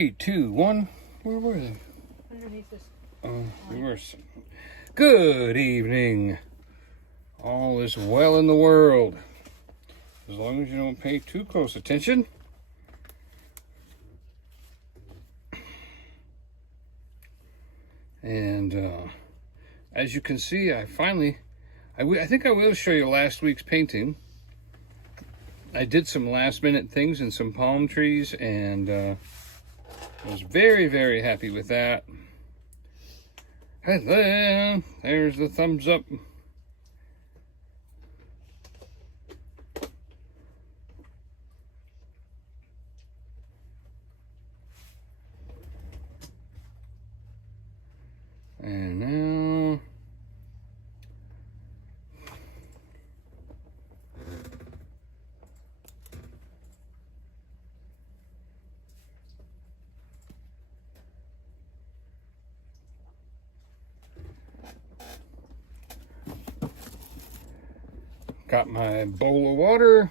3, 2, 1. Where were they? Underneath this. Reverse. Good evening. All is well in the world. As long as you don't pay too close attention. And as you can see, I think I will show you last week's painting. I did some last minute things in some palm trees, and I was very, very happy with that. Hello, there's the thumbs up. And now got my bowl of water.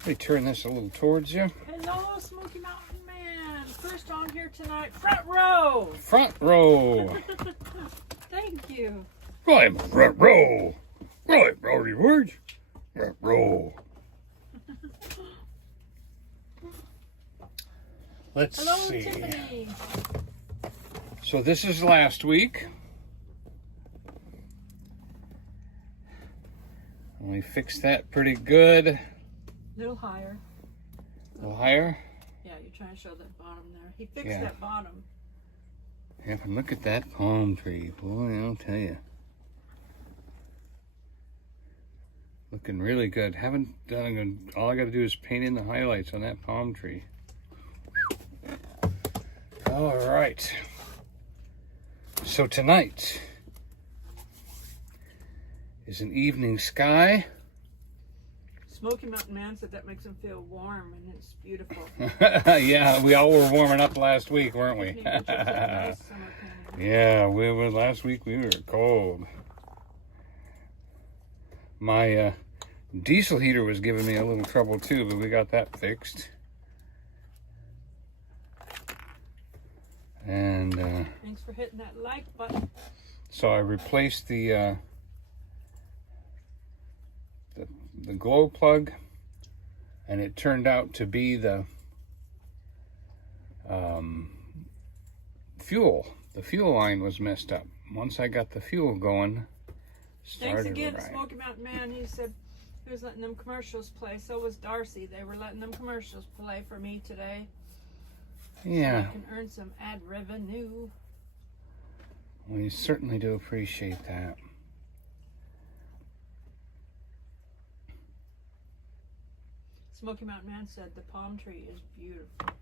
Let me turn this a little towards you. Hello, Smoky Mountain Man. First on here tonight, front row. Front row. Thank you. I'm front row. Right, Rowdy Words. Front row. Let's Hello, see. Tiffany. So this is last week. We fixed that pretty good. A Little higher. little higher. Yeah, you're trying to show that bottom there. He fixed Yeah. that bottom. Yeah, and look at that palm tree. Boy, I'll tell you. Looking really good. Haven't done good. All I got to do is paint in the highlights on that palm tree. All right. So tonight is an evening sky. Smoky Mountain Man said that makes him feel warm and it's beautiful. Yeah, we all were warming up last week, weren't we? He pictures of nice summer painting. Yeah, we were last week. We were cold. My diesel heater was giving me a little trouble too, but we got that fixed. And Thanks for hitting that like button. so I replaced the glow plug, and it turned out to be the fuel. The fuel line was messed up. Once I got the fuel going, Thanks started again, right. Smoky Mountain Man. He said he was letting them commercials play. So was Darcy. They were letting them commercials play for me today. Yeah, So I can earn some ad revenue. we certainly do appreciate that. Smoky Mountain Man said the palm tree is beautiful.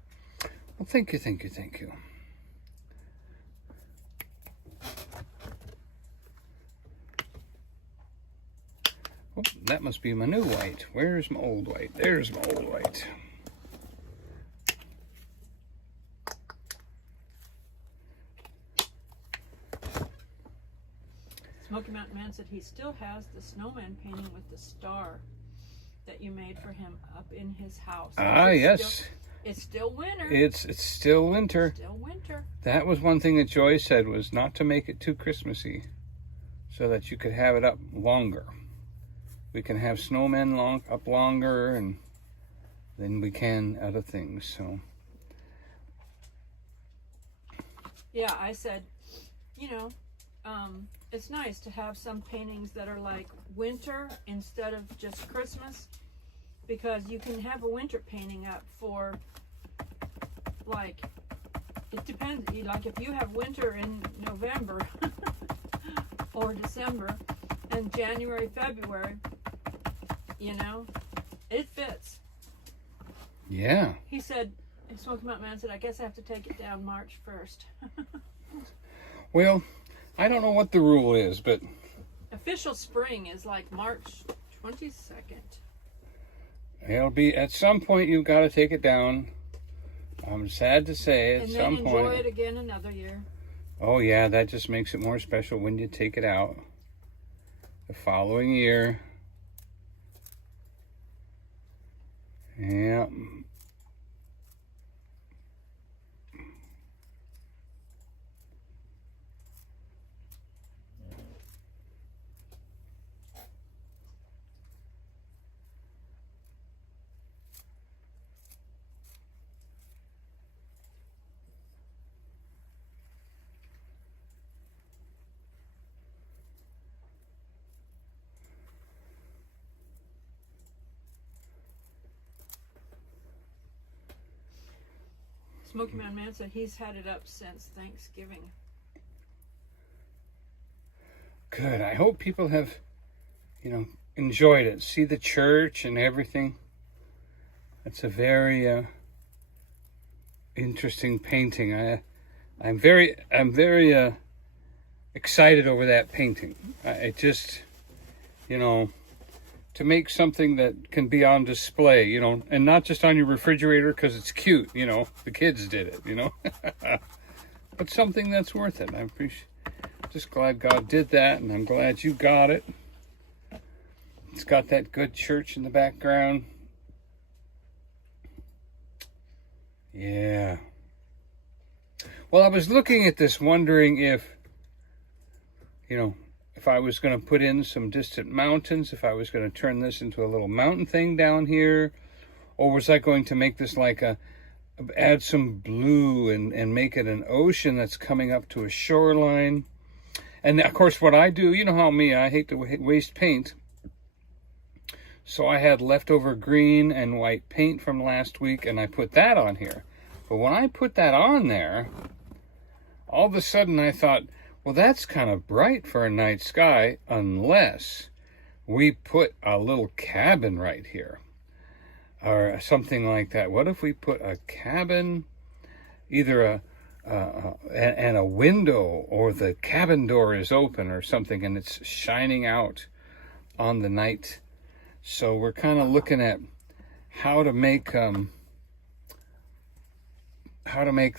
Well, thank you, thank you, thank you. Oh, that must be my new white. Where's my old white? There's my old white. Smoky Mountain Man said he still has the snowman painting with the star that you made for him up in his house. Ah, yes. It's still winter. It's still winter. Still winter. That was one thing that Joy said, was not to make it too Christmassy, so that you could have it up longer. We can have snowmen up longer, and than we can other things. So Yeah, I said, you know, it's nice to have some paintings that are like winter instead of just Christmas, because you can have a winter painting up for, like, it depends. Like if you have winter in November or December and January, February, you know, it fits. yeah. He said, Smoky Mountain Man said, I guess I have to take it down March 1st. Well, I don't know what the rule is, but Official spring is like March 22nd. it'll be at some point. You've got to take it down. I'm sad to say, at And some then enjoy point. it again another year. Oh yeah, that just makes it more special when you take it out the following year. Yeah. Smoky Mountain Man said he's had it up since Thanksgiving. Good. I hope people have, enjoyed it. See the church and everything. It's a very interesting painting. I'm very excited over that painting. It just, to make something that can be on display, and not just on your refrigerator because it's cute, the kids did it, but something that's worth it. I'm just glad God did that, and I'm glad you got it. It's got that good church in the background. Yeah. Well, I was looking at this wondering if I was going to put in some distant mountains, if I was going to turn this into a little mountain thing down here, or was I going to make this like add some blue and make it an ocean that's coming up to a shoreline. And of course what I do, you know how I hate to waste paint. So I had leftover green and white paint from last week and I put that on here. But when I put that on there, all of a sudden I thought, well, that's kind of bright for a night sky unless we put a little cabin right here or something like that. What if we put a cabin, either and a window, or the cabin door is open or something and it's shining out on the night. So we're kind of looking at how to make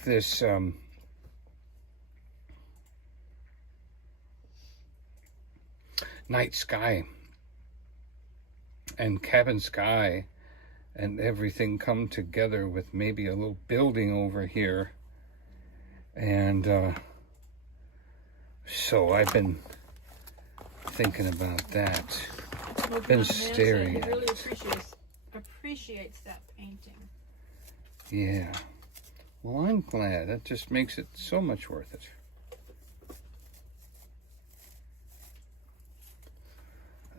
this night sky and cabin sky and everything come together with maybe a little building over here. And so I've been thinking about that. Been staring at it. He really appreciates that painting. Yeah. Well, I'm glad. That just makes it so much worth it.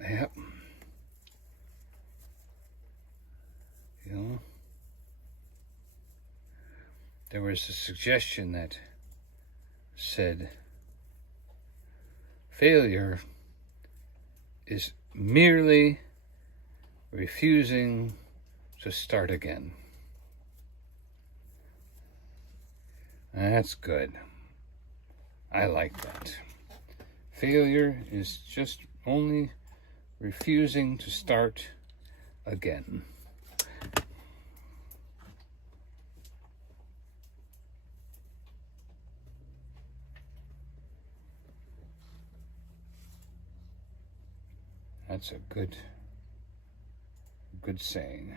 Yep. There was a suggestion that said failure is merely refusing to start again. That's good. I like that. Failure is just only refusing to start again. That's a good saying.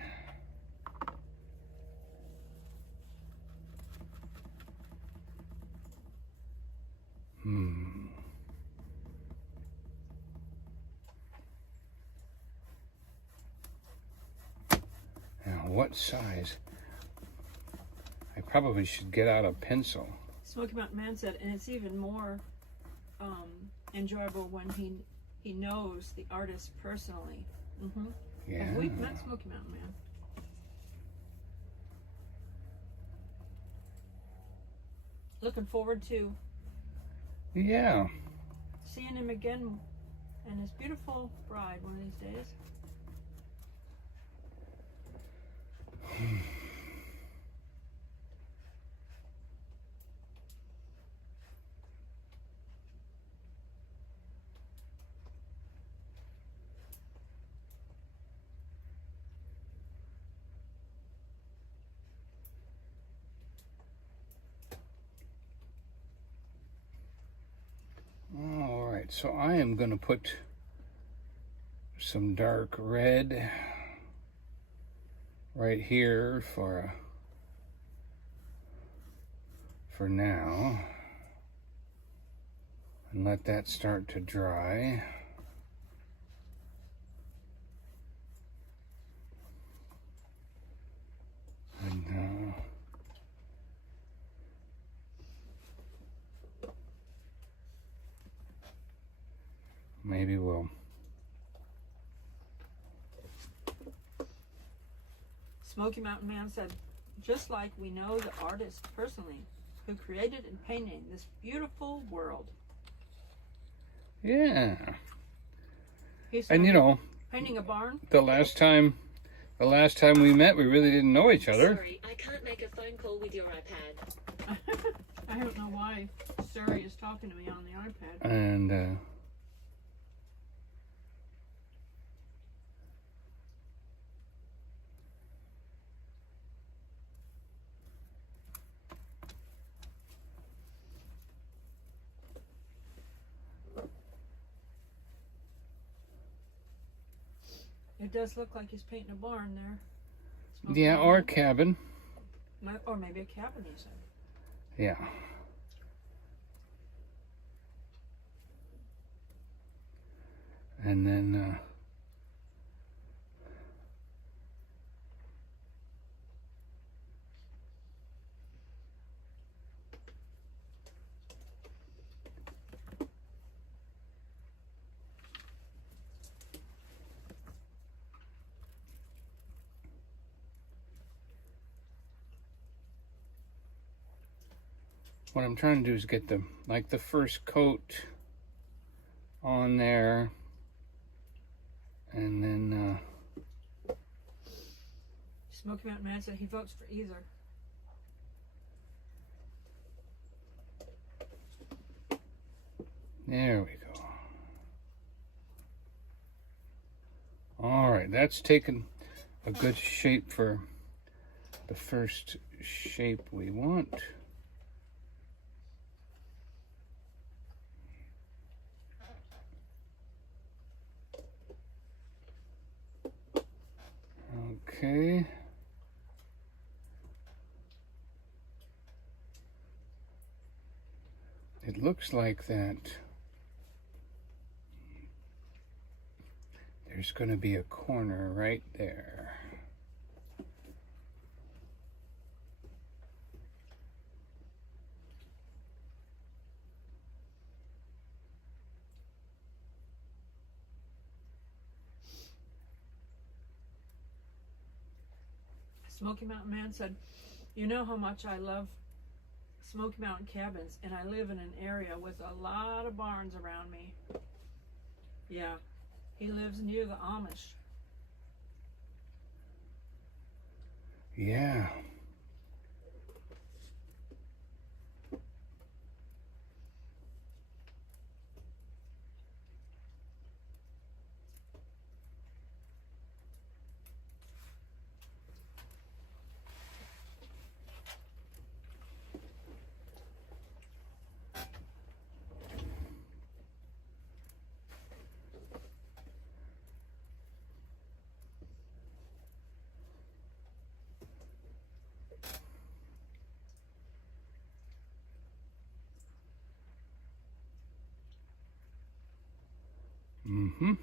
Now, what size? I probably should get out a pencil. Smoky Mountain Man said, and it's even more enjoyable when he knows the artist personally. Mm-hmm. Yeah. Have we met Smoky Mountain Man? Looking forward to seeing him again and his beautiful bride one of these days. so I am going to put some dark red right here for now, and let that start to dry. And maybe we'll Smoky Mountain Man said, just like we know the artist personally who created and painted this beautiful world. yeah. He And you know, painting a barn. the last time we met, we really didn't know each other. Sorry, I can't make a phone call with your iPad. I don't know why Suri is talking to me on the iPad. And It does look like he's painting a barn there. Smoky yeah, Mountain or a Man. cabin. Or maybe a cabin, he said. Yeah. And then what I'm trying to do is get the first coat on there, and then Smoky Mountain Man said he votes for either. there we go. All right, that's taken a good shape for the first shape we want. Okay. It looks like that there's going to be a corner right there. Smoky Mountain Man said, you know how much I love Smoky Mountain cabins, and I live in an area with a lot of barns around me. Yeah, he lives near the Amish. Yeah. Mm-hmm.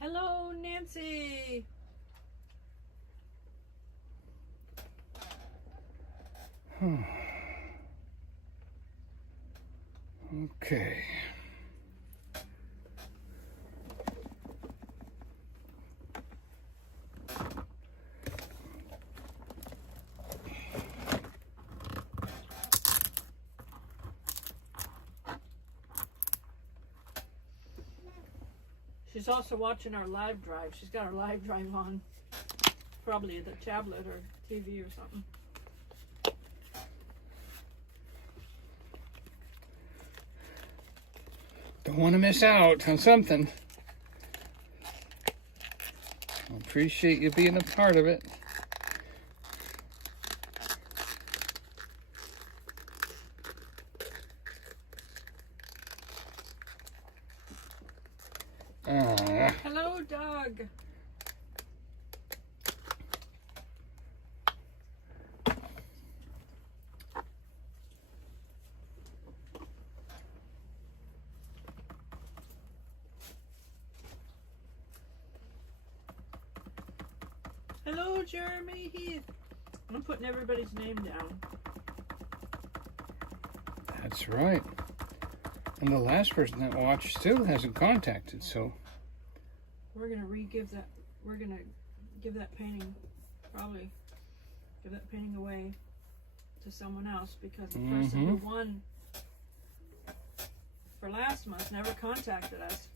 Hello, Nancy. Okay. She's also watching our live drive. She's got our live drive on. Probably the tablet or TV or something. Don't want to miss out on something. I appreciate you being a part of it. Hello, Doug. Hello, Jeremy Heath. I'm putting everybody's name down. That's right. And the last person that watched still hasn't contacted, so We're gonna re-give that. We're gonna give that painting, probably give that painting away to someone else because the person who won for last month never contacted us.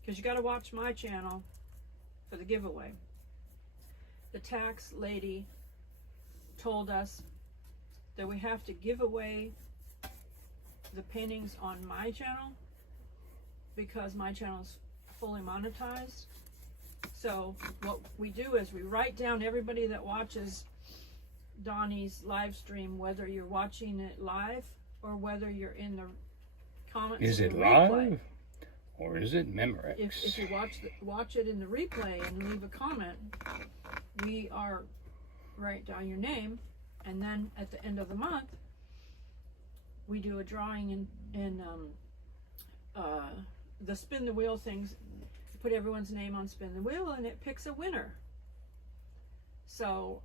Because you got to watch my channel for the giveaway. The tax lady told us that we have to give away the paintings on my channel because my channel's fully monetized. So what we do is we write down everybody that watches Donnie's live stream, whether you're watching it live or whether you're in the comments. is it of the replay. live or is it Memorex? If you watch it in the replay and leave a comment, we are write down your name, and then at the end of the month, we do a drawing in the spin the wheel things. Put everyone's name on spin the wheel, and it picks a winner. So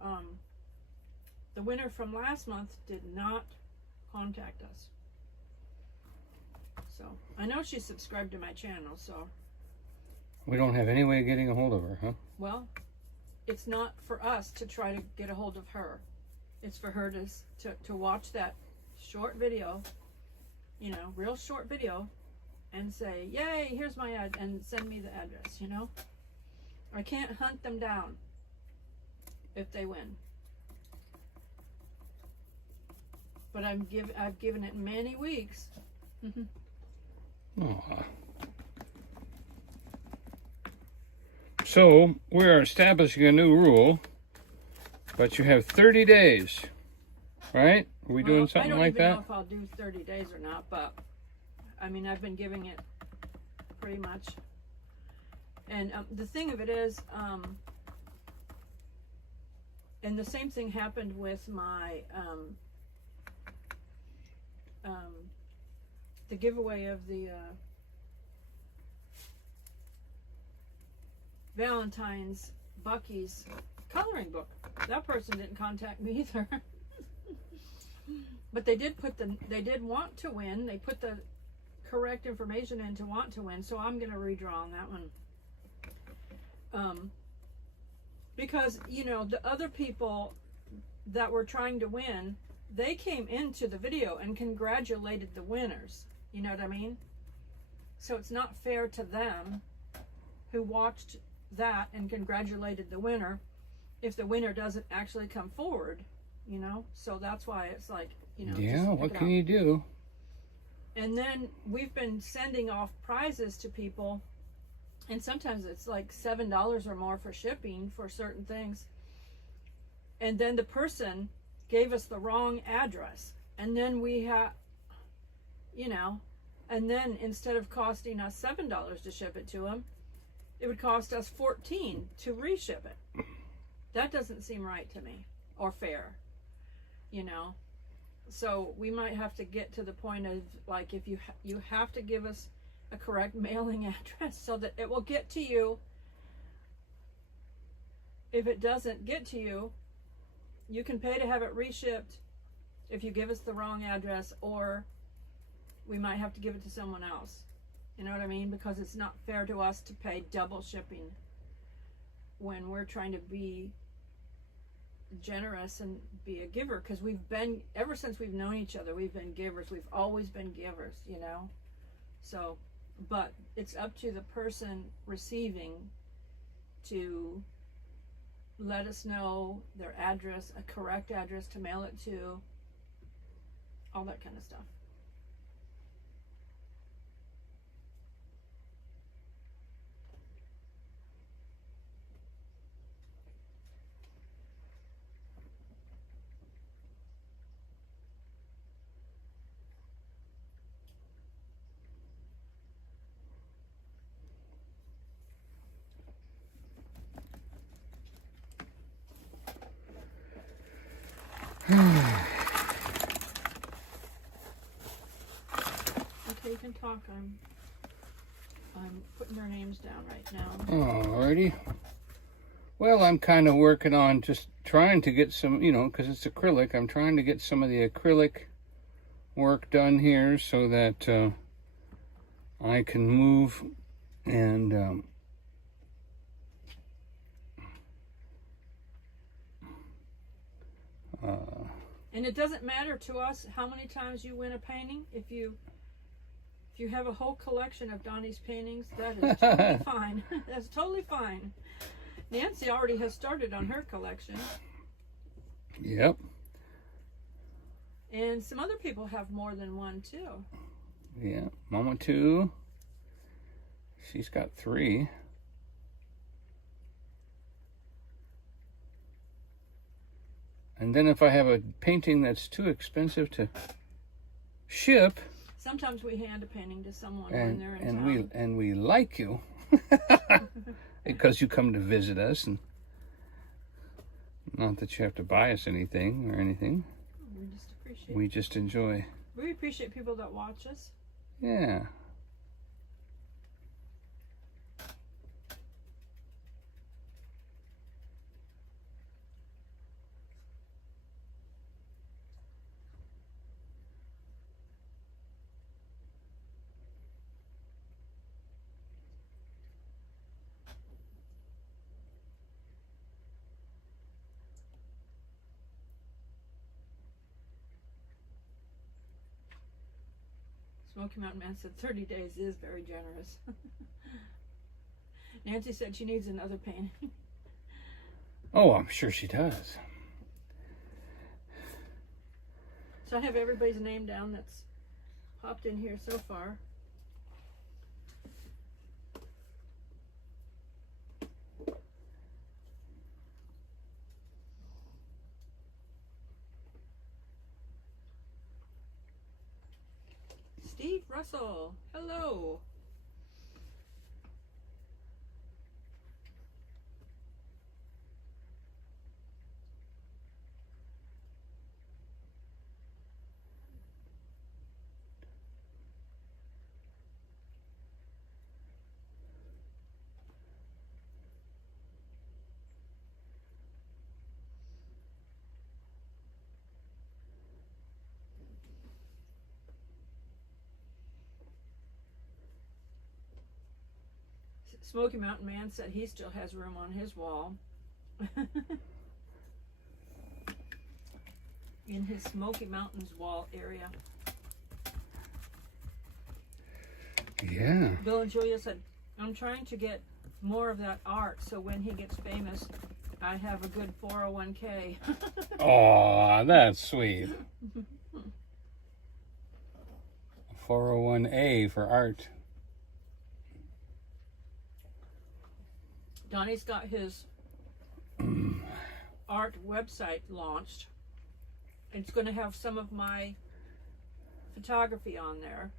the winner from last month did not contact us. So I know she's subscribed to my channel, so We don't have any way of getting a hold of her, huh? well, it's not for us to try to get a hold of her. It's for her to watch that short video, you know, real short video, and say, yay, here's my ad, and send me the address, you know. I can't hunt them down if they win. But I've given it many weeks. Aw. So, we are establishing a new rule, but you have 30 days, right? Are we doing something like I don't even that? know if I'll do 30 days or not, but I mean, I've been giving it pretty much. And the thing of it is, and the same thing happened with my the giveaway of the Valentine's Bucky's coloring book. That person didn't contact me either. But they did want to win. They put the correct information in to want to win, so I'm going to redraw on that one. Because, you know, the other people that were trying to win, they came into the video and congratulated the winners. You know what I mean? So it's not fair to them who watched that and congratulated the winner if the winner doesn't actually come forward, you know? So that's why it's like, you know. Yeah, what can you do? And then we've been sending off prizes to people, and sometimes it's like $7 or more for shipping for certain things. And then the person gave us the wrong address, and then we have, you know, and then instead of costing us $7 to ship it to them, it would cost us $14 to reship it. That doesn't seem right to me, or fair, you know. So we might have to get to the point of, like, if you have to give us a correct mailing address so that it will get to you. If it doesn't get to you, you can pay to have it reshipped if you give us the wrong address, or we might have to give it to someone else. You know what I mean? Because it's not fair to us to pay double shipping when we're trying to be generous and be a giver, because we've been, ever since we've known each other, we've been givers. We've always been givers, you know. So, but it's up to the person receiving to let us know their address, a correct address to mail it to. all that kind of stuff. Okay, you can talk. I'm putting their names down right now. Alrighty. Well, I'm kind of working on just trying to get some, because it's acrylic, I'm trying to get some of the acrylic work done here so that I can move and and it doesn't matter to us how many times you win a painting. If you have a whole collection of Donnie's paintings, that is totally fine. That's totally fine. Nancy already has started on her collection. Yep. And some other people have more than one too. Yeah, Mama 2. She's got 3. And then if I have a painting that's too expensive to ship, sometimes we hand a painting to someone when they're in town. we like you because you come to visit us, and not that you have to buy us anything or anything. We just appreciate. We just enjoy. We appreciate people that watch us. Yeah. Smoky Mountain Man said 30 days is very generous. Nancy said she needs another painting. Oh, I'm sure she does. So I have everybody's name down that's popped in here so far. Steve Russell, hello. Smoky Mountain Man said he still has room on his wall. In his Smoky Mountains wall area. Yeah. Bill and Julia said, I'm trying to get more of that art so when he gets famous, I have a good 401k. Oh, that's sweet. 401A for art. Donnie's got his art website launched. It's going to have some of my photography on there.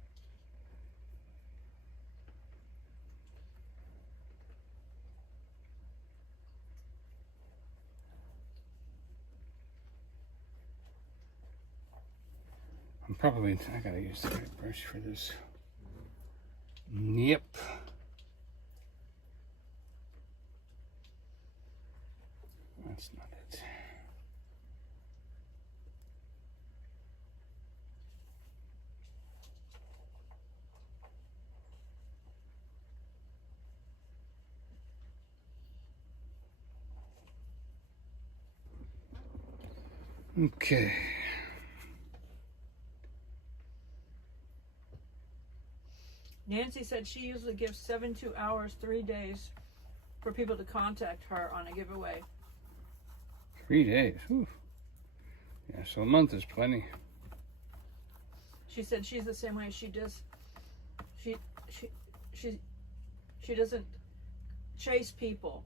I gotta use the right brush for this. Yep. That's not it. Okay. Nancy said she usually gives 72 hours, 3 days for people to contact her on a giveaway. 3 days. Whew. Yeah, so a month is plenty. She said she's the same way. She doesn't chase people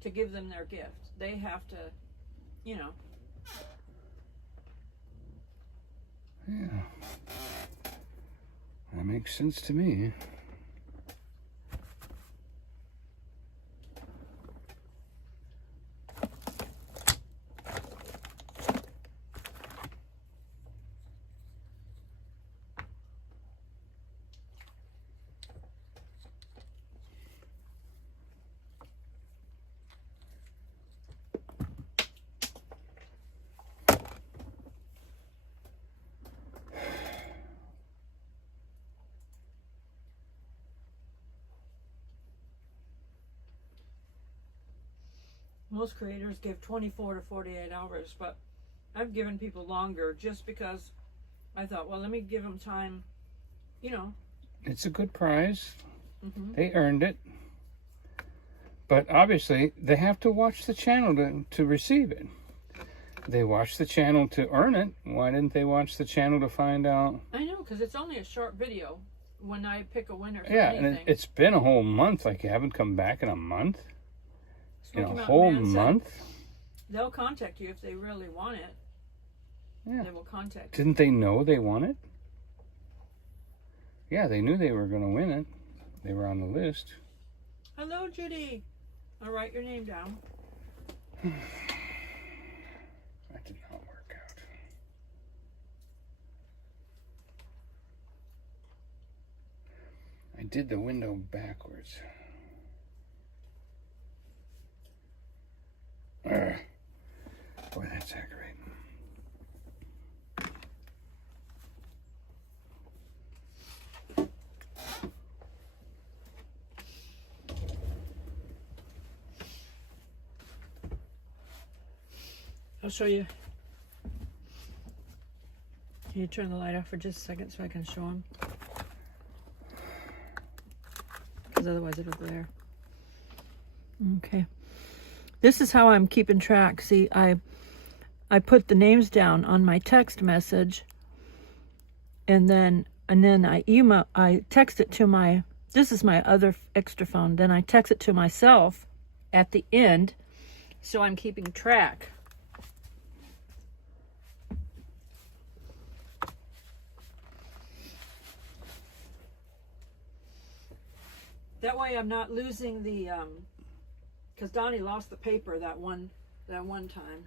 to give them their gift. They have to, you know. Yeah. That makes sense to me. Most creators give 24 to 48 hours, but I've given people longer just because I thought, well, let me give them time, you know. It's a good prize. Mm-hmm. They earned it. But obviously, they have to watch the channel to receive it. They watch the channel to earn it. Why didn't they watch the channel to find out? I know, because it's only a short video when I pick a winner for Yeah, anything. and it's been a whole month. Like, you haven't come back in a month? In Smoky a Mountain whole Man said month? they'll contact you if they really want it. Yeah. They will contact you. Didn't they know they won it? Yeah, they knew they were going to win it. They were on the list. Hello, Judy. I'll write your name down. That did not work out. I did the window backwards. Boy, that's aggravating. I'll show you. Can you turn the light off for just a second so I can show them? Because otherwise it'll glare. Okay. This is how I'm keeping track. See, I put the names down on my text message, and then I text it to my, this is my other extra phone, then I text it to myself at the end, so I'm keeping track. That way I'm not losing the, because Donnie lost the paper that one time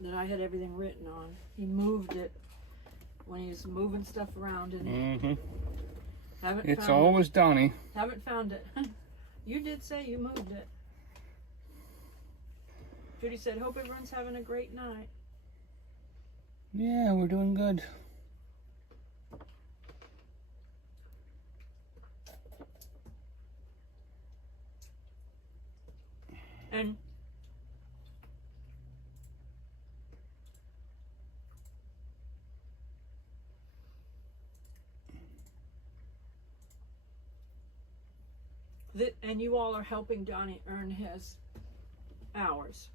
that I had everything written on. He moved it when he was moving stuff around, and It's always Donnie. Haven't found it. You did say you moved it. Judy said, hope everyone's having a great night. Yeah, we're doing good. And and you all are helping Donnie earn his hours.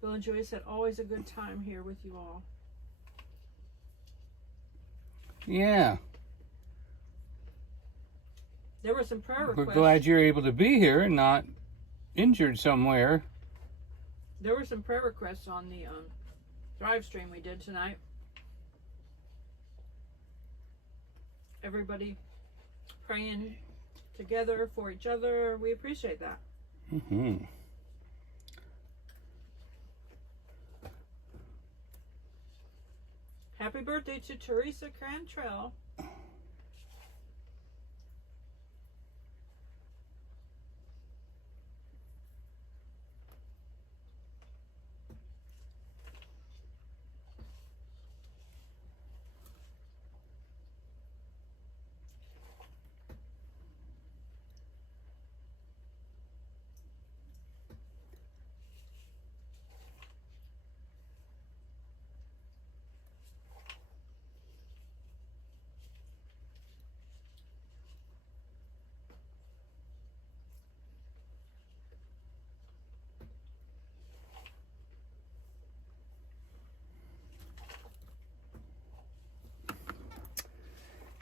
Bill and Joyce had always a good time here with you all. Yeah. There were some prayer We're requests. glad you're able to be here and not injured somewhere. There were some prayer requests on the live stream we did tonight. Everybody praying together for each other. We appreciate that. Mm-hmm. Happy birthday to Teresa Crantrell.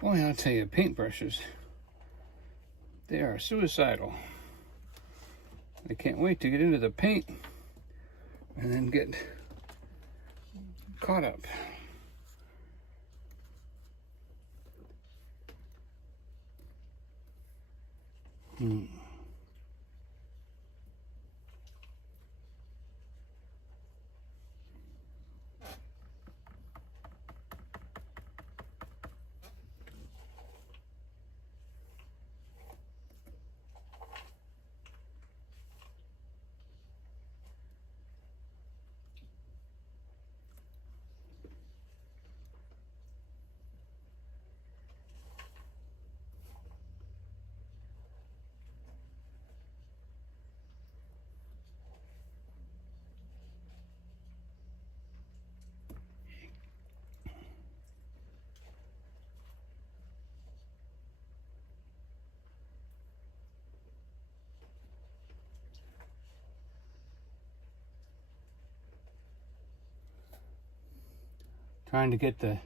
Boy, I'll tell you, paintbrushes, they are suicidal. I can't wait to get into the paint and then get caught up. Trying to get the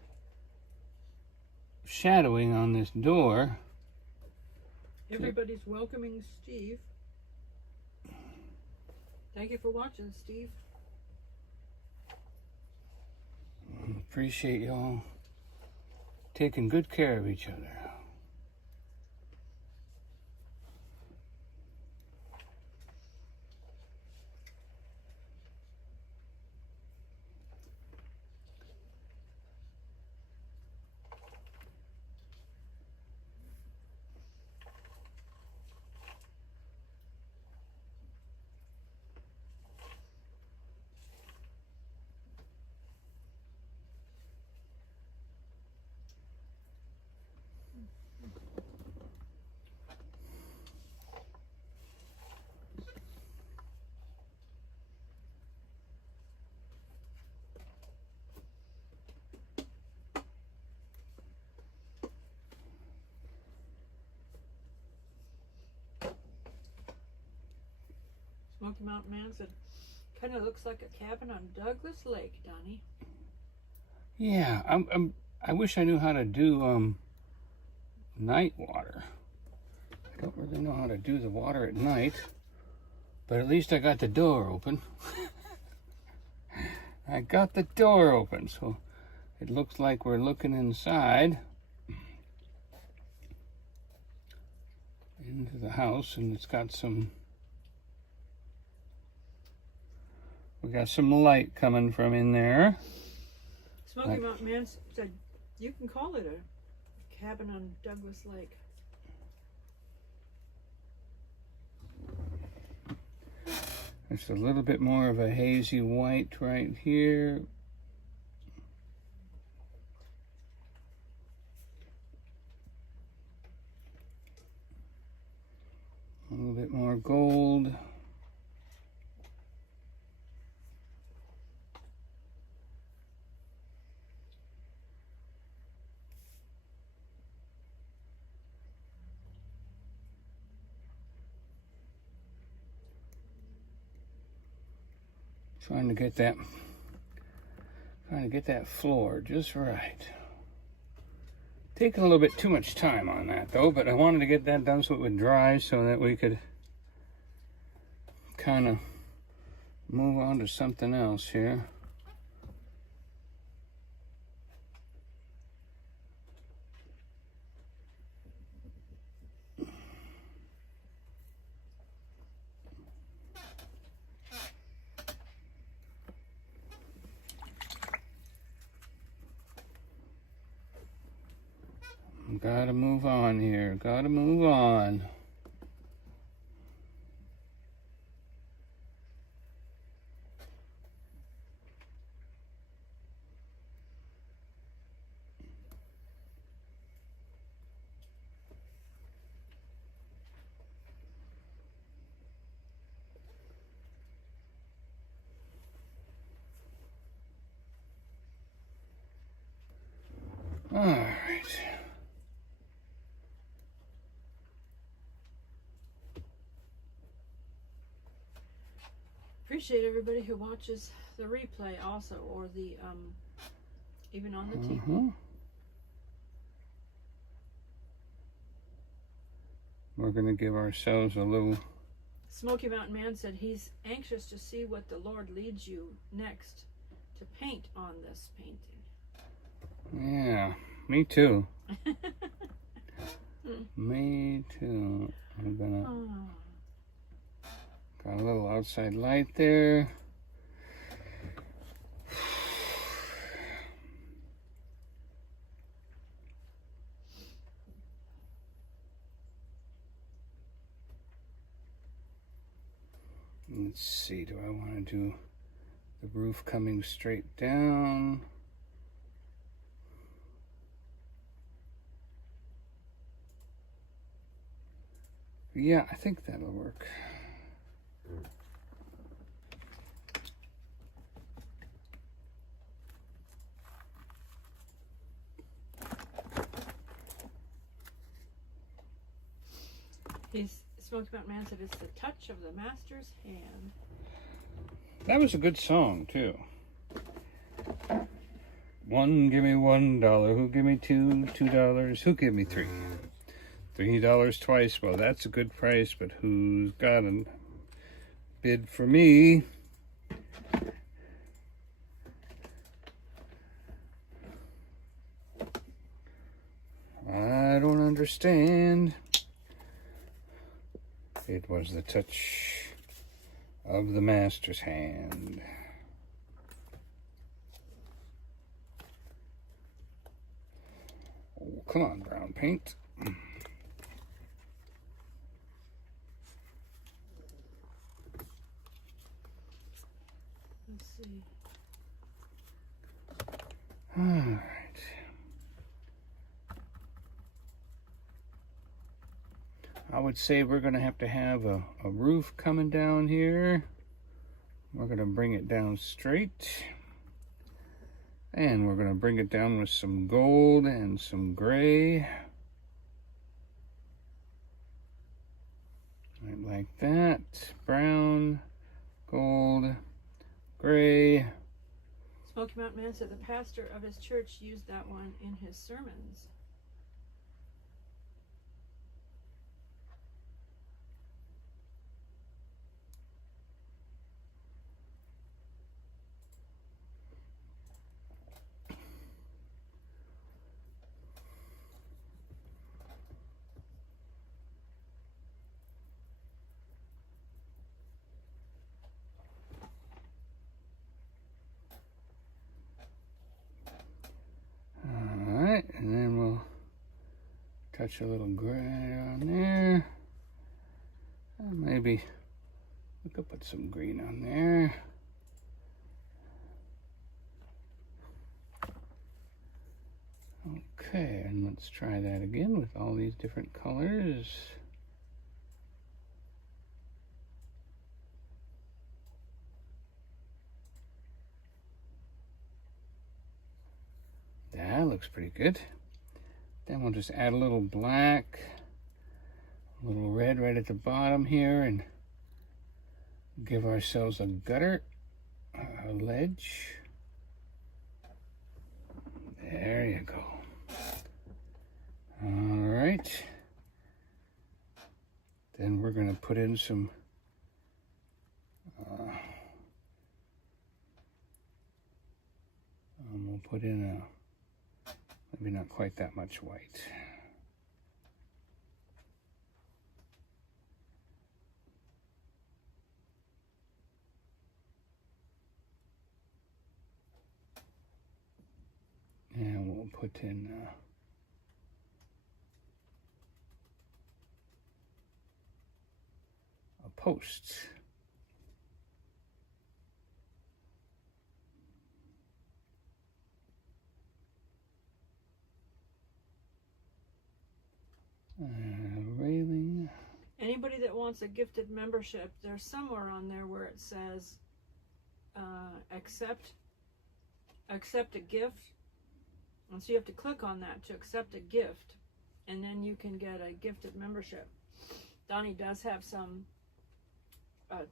shadowing on this door. Everybody's welcoming Steve. Thank you for watching, Steve. Appreciate y'all taking good care of each other. Smoky Mountain Man said, kind of looks like a cabin on Douglas Lake, Donnie. Yeah, I wish I knew how to do night water. I don't really know how to do the water at night, but at least I got the door open. I got the door open, so it looks like we're looking inside into the house, and it's got some. We got some light coming from in there. Smoky Mountain Man said, you can call it a cabin on Douglas Lake. It's a little bit more of a hazy white right here. A little bit more gold. Trying to get that floor just right. Taking a little bit too much time on that though, but I wanted to get that done so it would dry so that we could kind of move on to something else here. Gotta move on here. Gotta move on. All right. Appreciate everybody who watches the replay also, or the even on the TV. we're going to give ourselves a little... Smoky Mountain Man said he's anxious to see what the Lord leads you next to paint on this painting. Yeah, me too. Me too. I'm gonna... Got a little outside light there. Let's see, do I want to do the roof coming straight down? Yeah, I think that'll work. Smoky Mountain Man said it's the touch of the master's hand. That was a good song too. One, give me $1. Who give me two? $2. Who give me $3? $3 twice. Well, that's a good price, but who's got a bid for me? I don't understand. It was the touch of the master's hand. Oh, come on, brown paint. Let's see. All right. I would say we're going to have a roof coming down here. We're going to bring it down straight. And we're going to bring it down with some gold and some gray. Right, like that. Brown, gold, gray. Smoky Mountain Man said the pastor of his church used that one in his sermons. And then we'll touch a little gray on there. And maybe we could put some green on there. Okay, and let's try that again with all these different colors. That looks pretty good. Then we'll just add a little black, a little red right at the bottom here, and give ourselves a gutter, a ledge. There you go. All right. Then we're going to put in some we'll put in maybe not quite that much white. And we'll put in a post. Railing. Anybody that wants a gifted membership, there's somewhere on there where it says accept a gift. And so you have to click on that to accept a gift, and then you can get a gifted membership. Donnie does have some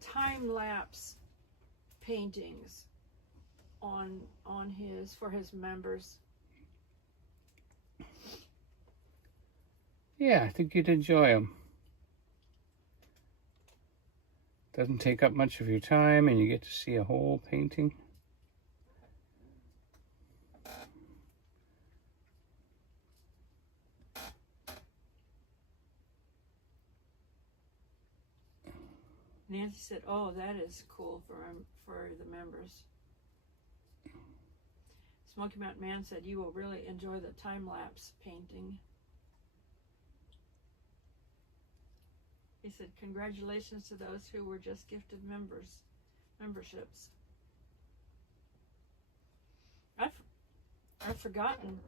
time-lapse paintings for his members. Yeah, I think you'd enjoy them. Doesn't take up much of your time, and you get to see a whole painting. Nancy said, "Oh, that is cool for the members." Smoky Mountain Man said, "You will really enjoy the time-lapse painting." He said, "Congratulations to those who were just gifted memberships." I've forgotten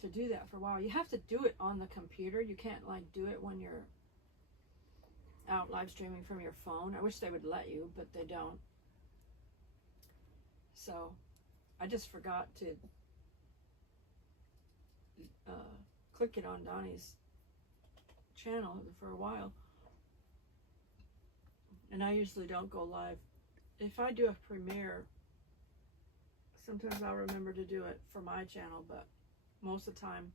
to do that for a while. You have to do it on the computer. You can't like do it when you're out live streaming from your phone. I wish they would let you, but they don't. So I just forgot to click it on Donnie's channel for a while. And I usually don't go live. If I do a premiere, sometimes I'll remember to do it for my channel, but most of the time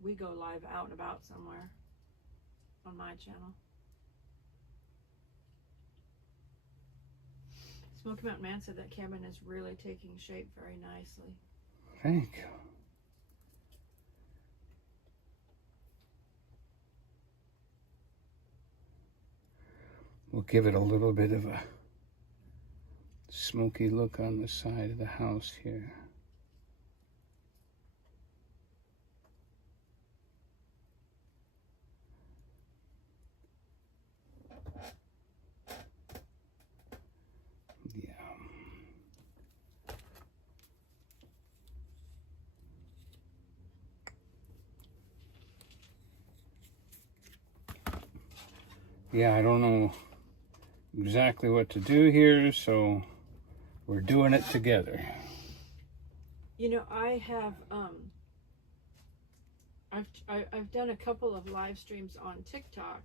we go live out and about somewhere on my channel. Smoky Mountain Man said that cabin is really taking shape very nicely. Thank you. We'll give it a little bit of a smoky look on the side of the house here. Yeah. Yeah, I don't know exactly what to do here, so we're doing it together. You know, I have I've done a couple of live streams on TikTok,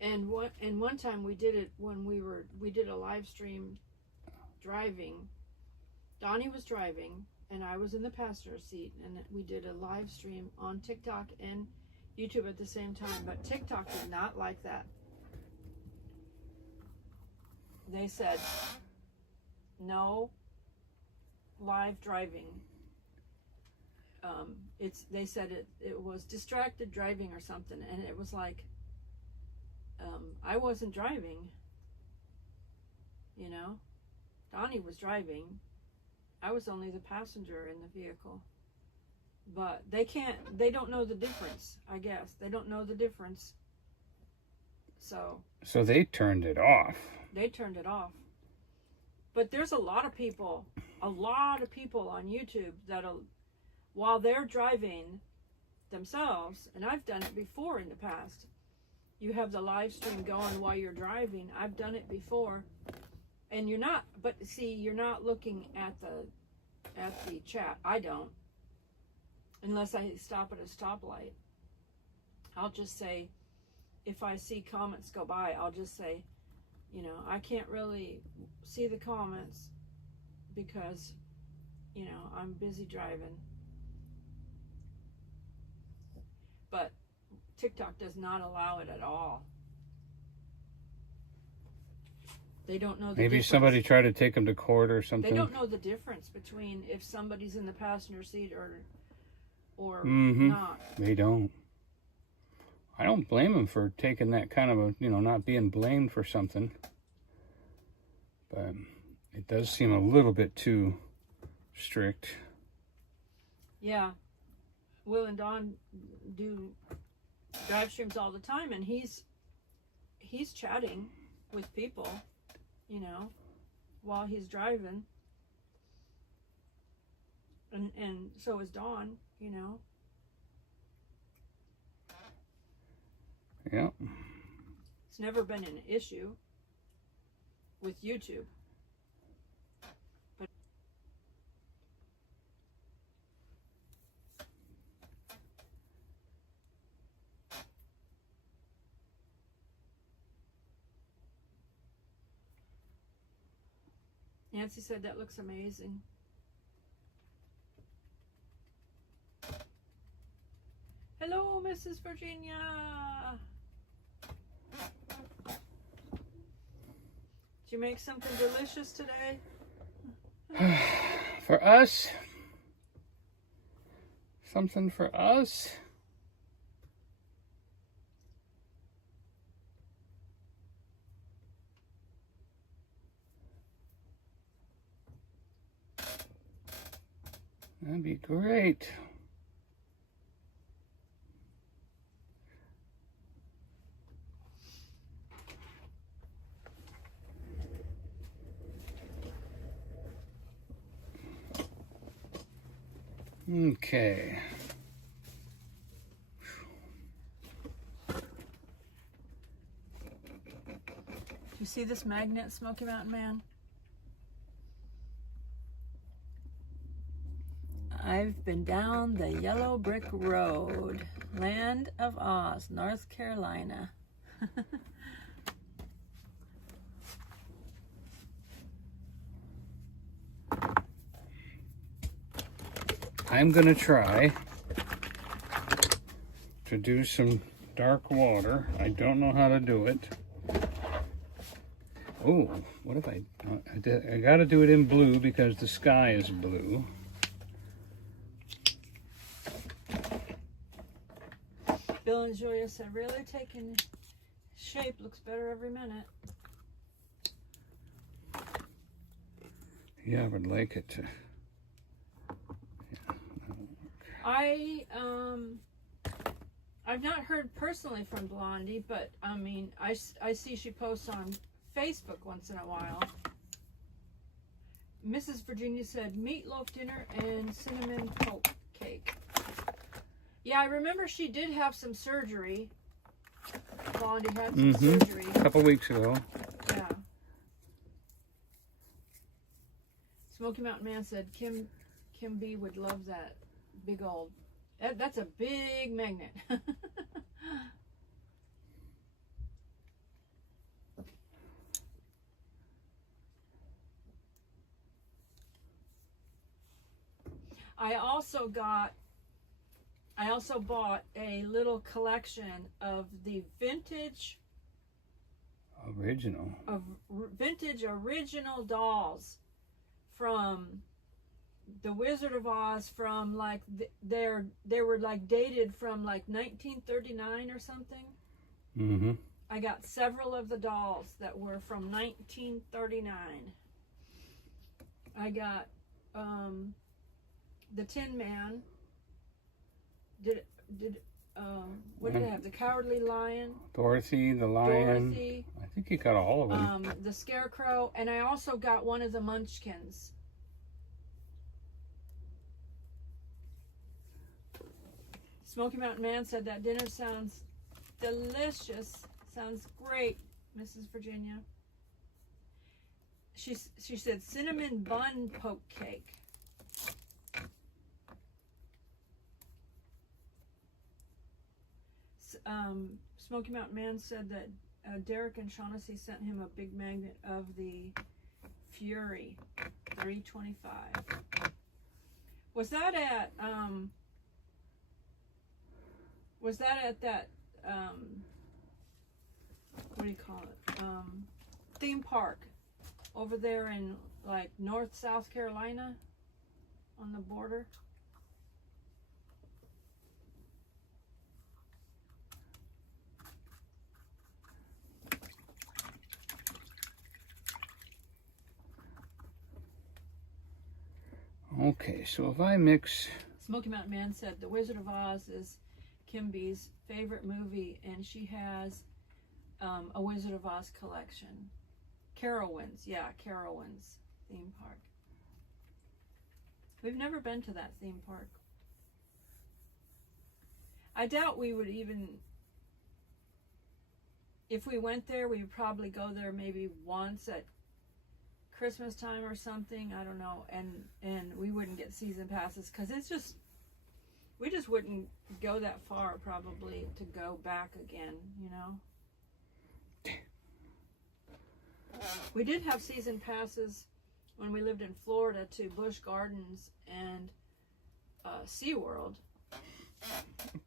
and one time we did it when we did a live stream driving. Donnie was driving and I was in the passenger seat, and we did a live stream on TikTok and YouTube at the same time, but TikTok did not like that. They said no live driving. They said it was distracted driving or something, and it was like I wasn't driving, you know. Donnie was driving. I was only the passenger in the vehicle. But they don't know the difference, I guess. They don't know the difference. So they turned it off. They turned it off. But there's a lot of people on YouTube that'll, while they're driving themselves, and I've done it before in the past. You have the live stream going while you're driving. I've done it before. And you're not looking at the chat. I don't. Unless I stop at a stoplight. I'll just say, if I see comments go by, I'll just say, you know, I can't really see the comments because, you know, I'm busy driving. But TikTok does not allow it at all. They don't know the Maybe difference. somebody tried to take them to court or something. They don't know the difference between if somebody's in the passenger seat or Mm-hmm. not. They don't. I don't blame them for taking that kind of a, you know, not being blamed for something. But it does seem a little bit too strict. Yeah. Will and Don do drive streams all the time, and he's chatting with people, you know, while he's driving. And so is Dawn, you know. Yeah. It's never been an issue with YouTube. But Nancy said that looks amazing. Hello, Mrs. Virginia. Did you make something delicious today? For us? Something for us? That'd be great. Okay. You see this magnet, Smoky Mountain Man? I've been down the yellow brick road, land of Oz, North Carolina. I'm gonna try to do some dark water. I don't know how to do it. Oh, what if I gotta do it in blue because the sky is blue. Bill and Julia said, really taking shape, looks better every minute. Yeah, I would like it to. I've not heard personally from Blondie, but I mean, I see she posts on Facebook once in a while. Mrs. Virginia said meatloaf dinner and cinnamon poke cake. Yeah, I remember she did have some surgery. Blondie had some surgery. A couple weeks ago. Yeah. Smoky Mountain Man said Kim B would love that big old. That's a big magnet. I also bought a little collection of the vintage original dolls from the Wizard of Oz, from like they were like dated from like 1939 or something. Mm-hmm. I got several of the dolls that were from 1939. I got the Tin Man. What did I have? The Cowardly Lion. Dorothy, the Lion. Dorothy. I think you got all of them. The Scarecrow, and I also got one of the Munchkins. Smoky Mountain Man said that dinner sounds delicious. Sounds great, Mrs. Virginia. She said cinnamon bun poke cake. Smoky Mountain Man said that Derek and Shaughnessy sent him a big magnet of the Fury 325. Was that at that what do you call it? Theme park over there in like North South Carolina on the border? Okay, so if I mix... Smoky Mountain Man said The Wizard of Oz is Kim B's favorite movie, and she has a Wizard of Oz collection. Carowinds, yeah, Carowinds theme park. We've never been to that theme park. I doubt we would even, if we went there, we would probably go there maybe once at Christmas time or something, I don't know, and we wouldn't get season passes because it's just, we just wouldn't go that far probably to go back again, you know. We did have season passes when we lived in Florida to Busch Gardens and SeaWorld,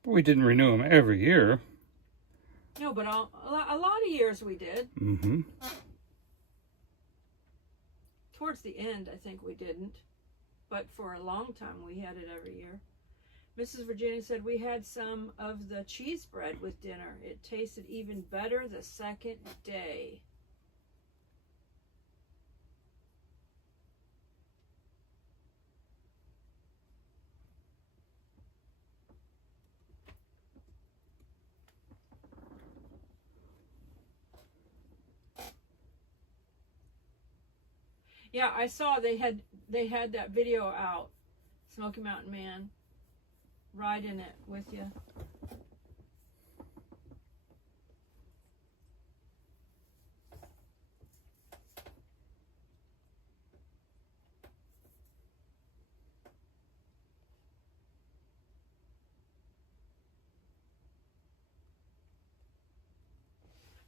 We didn't renew them every year. No, but a lot of years we did. Mm-hmm. Towards the end, I think we didn't. But for a long time, we had it every year. Mrs. Virginia said we had some of the cheese bread with dinner. It tasted even better the second day. Yeah, I saw they had that video out, Smoky Mountain Man, riding it with you.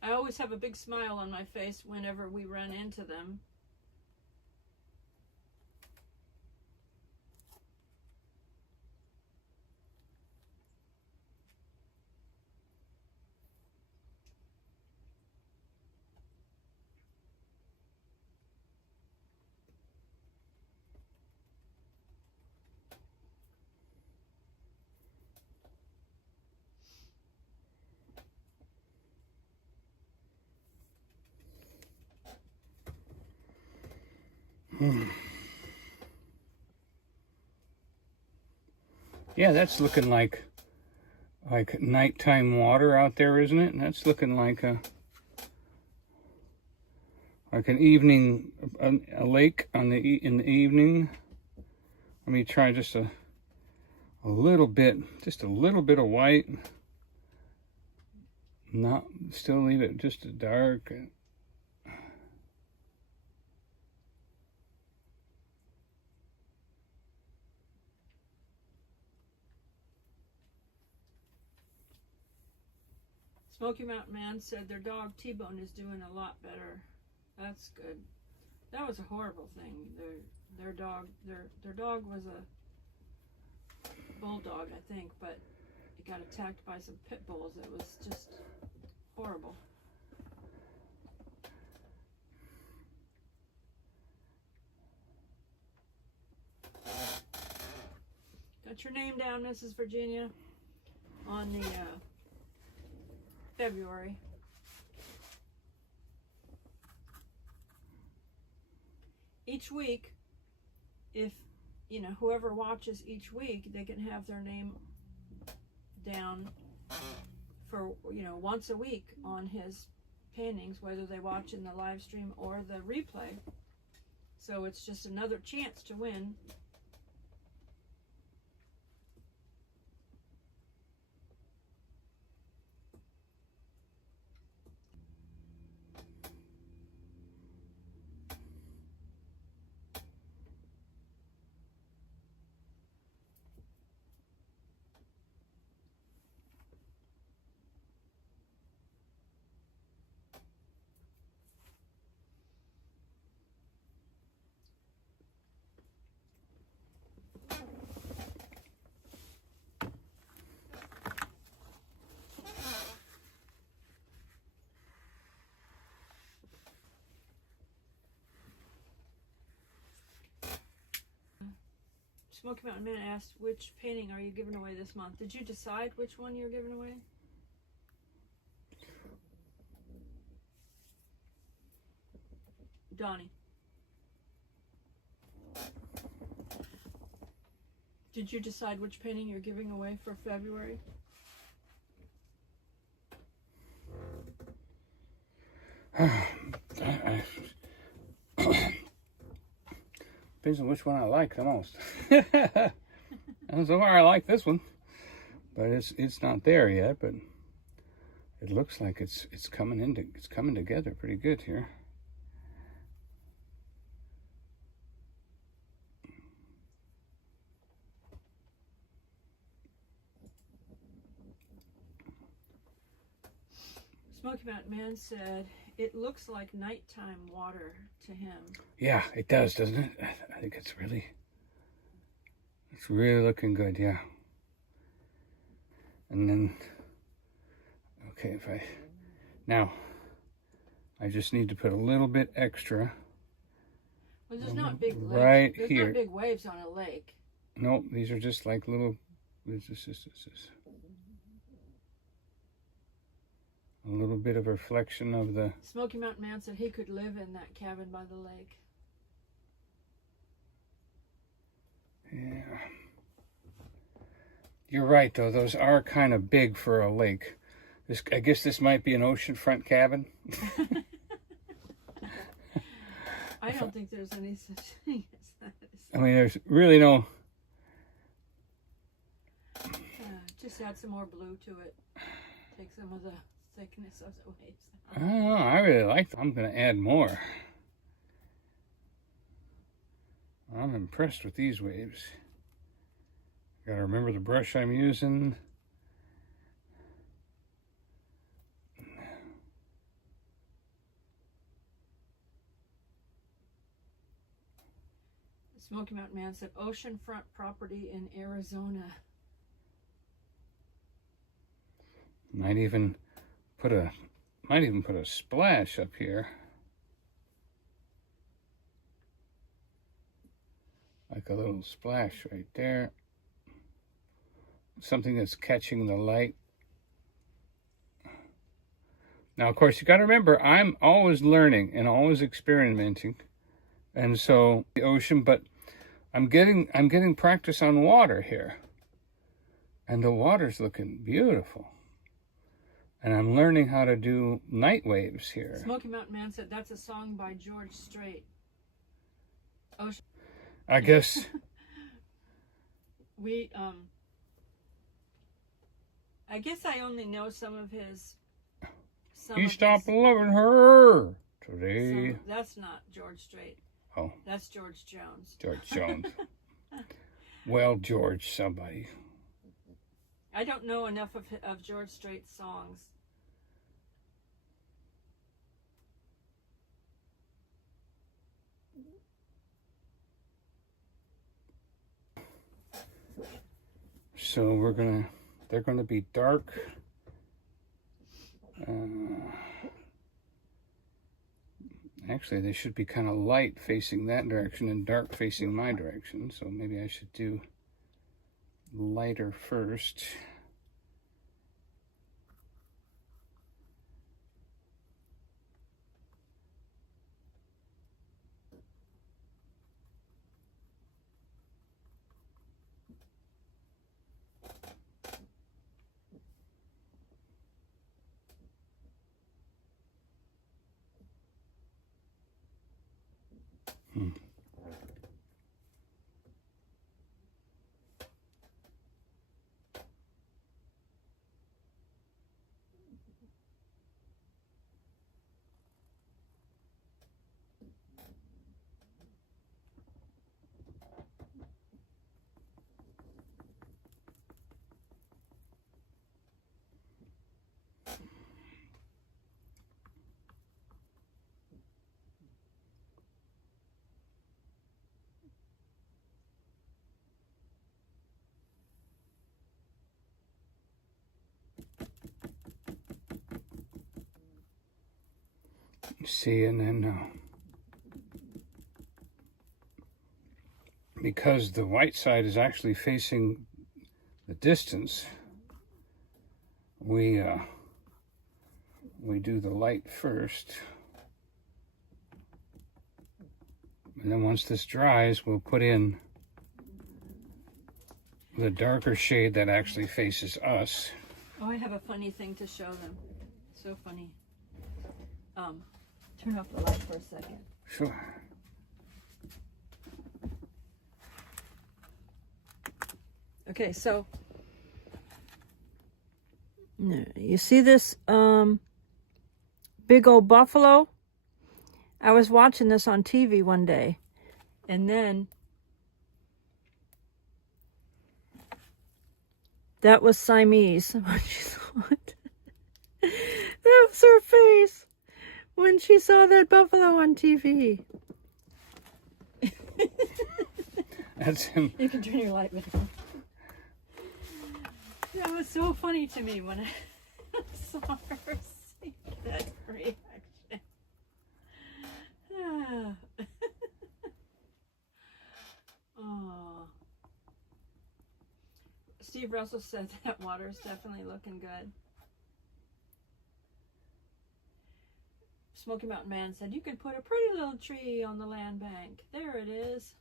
I always have a big smile on my face whenever we run into them. Yeah, that's looking like nighttime water out there, isn't it? That's looking like an evening, a lake in the evening. Let me try just a little bit of white. Not still leave it just a dark. Smoky Mountain Man said their dog T-Bone is doing a lot better. That's good. That was a horrible thing. Their dog was a bulldog, I think, but it got attacked by some pit bulls. It was just horrible. Got your name down, Mrs. Virginia, on the February. Each week, if whoever watches each week, they can have their name down for once a week on his paintings, whether they watch in the live stream or the replay. So it's just another chance to win. Smoky Mountain Man asked, which painting are you giving away this month? Did you decide which one you're giving away? Donnie. Did you decide which painting you're giving away for February? Depends on which one I like the most. And so far I like this one, but it's not there yet. But it looks like it's coming together pretty good here. Smoky Mountain Man said it looks like nighttime water to him. Yeah, it does, doesn't it? I think it's really looking good, yeah. And then, okay, now, I just need to put a little bit extra. Well, there's not big lakes. Right There's here. not big waves on a lake. Nope, these are just like little, this. A little bit of reflection of the, Smoky Mountain Man said he could live in that cabin by the lake. yeah. You're right, though. Those are kind of big for a lake. I guess this might be an oceanfront cabin. I don't think there's any such thing as that. I mean, there's really no... Just add some more blue to it. Take some of the thickness of the waves. I don't know. I really like them. I'm going to add more. I'm impressed with these waves. Got to remember the brush I'm using. Smoky Mountain Man said oceanfront property in Arizona. Might even put a splash up here. Like a little splash right there. Something that's catching the light. Now, of course, you got to remember, I'm always learning and always experimenting. And so the ocean, but I'm getting practice on water here. And the water's looking beautiful. And I'm learning how to do night waves here. Smoky Mountain Man said that's a song by George Strait. Ocean. I guess. I guess I only know some of his. You stopped loving her today. That's not George Strait. Oh. That's George Jones. George Jones. Well, George, somebody. I don't know enough of George Strait's songs. So they're gonna be dark. Actually, they should be kind of light facing that direction and dark facing my direction. So maybe I should do lighter first. See, and then because the white side is actually facing the distance, we do the light first, and then once this dries, we'll put in the darker shade that actually faces us. Oh, I have a funny thing to show them. So funny. Turn off the light for a second. Sure. Okay, so you see this big old buffalo? I was watching this on TV one day, and then that was Siamese when she saw it. That was her face when she saw that buffalo on TV. That's him. You can turn your light back on. That was so funny to me when I saw her see that reaction. Oh. Steve Russell said that water's definitely looking good. Smoky Mountain Man said you could put a pretty little tree on the land bank. There it is.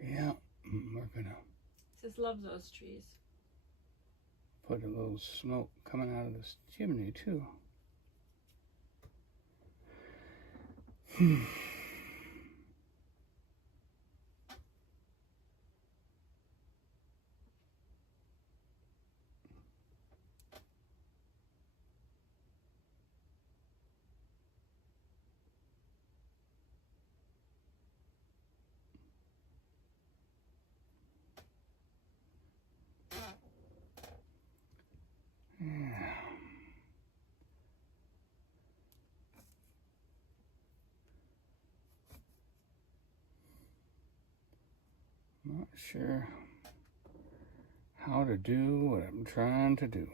Yeah, we're gonna Says loves those trees. put a little smoke coming out of this chimney too. Yeah. Not sure how to do what I'm trying to do.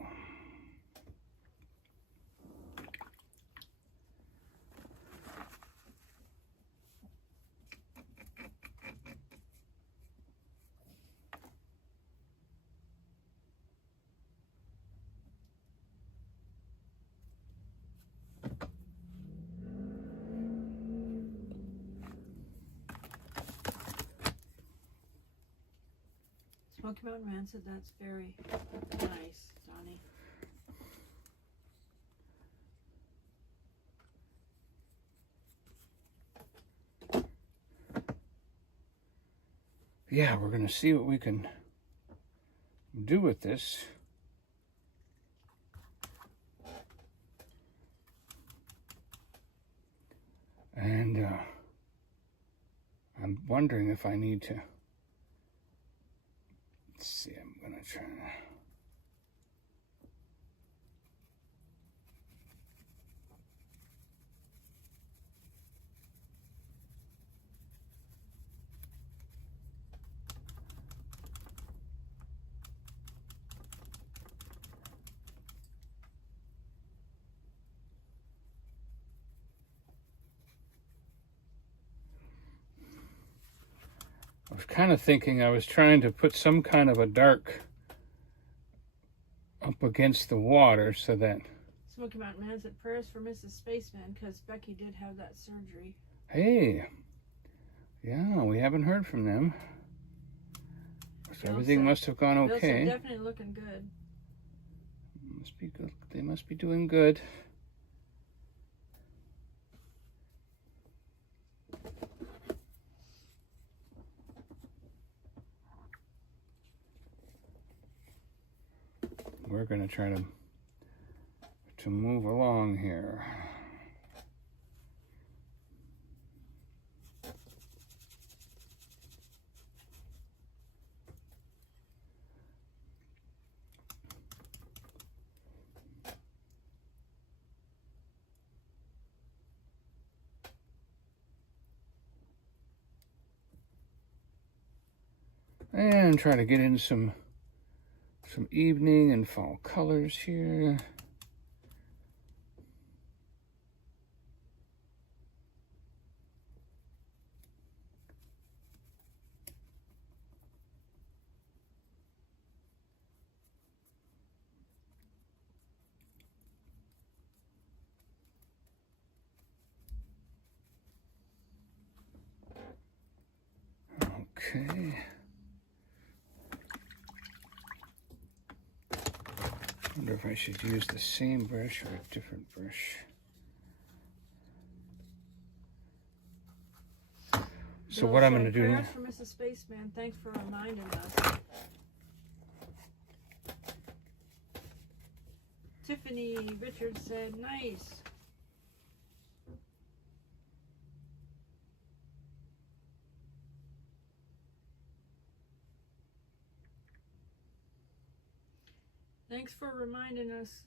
Smoky Mountain Man said that's very nice, Donnie. Yeah, we're gonna see what we can do with this. And I'm wondering if I need to. Let's see, I'm gonna try to. I was kind of thinking I was trying to put some kind of a dark up against the water so that, Smoky Mountain Man said prayers for Mrs. Spaceman because Becky did have that surgery. hey, yeah, we haven't heard from them. So Bill everything said- must have gone Bill said okay. definitely looking good. Must be good. They must be doing good. We're gonna try to move along here. And try to get in some evening and fall colors here. Okay. Wonder if I should use the same brush or a different brush. So Bill what I'm said, going to do prayers for Mrs. Spaceman. Thanks for reminding us. Tiffany Richards said, nice. Thanks for reminding us,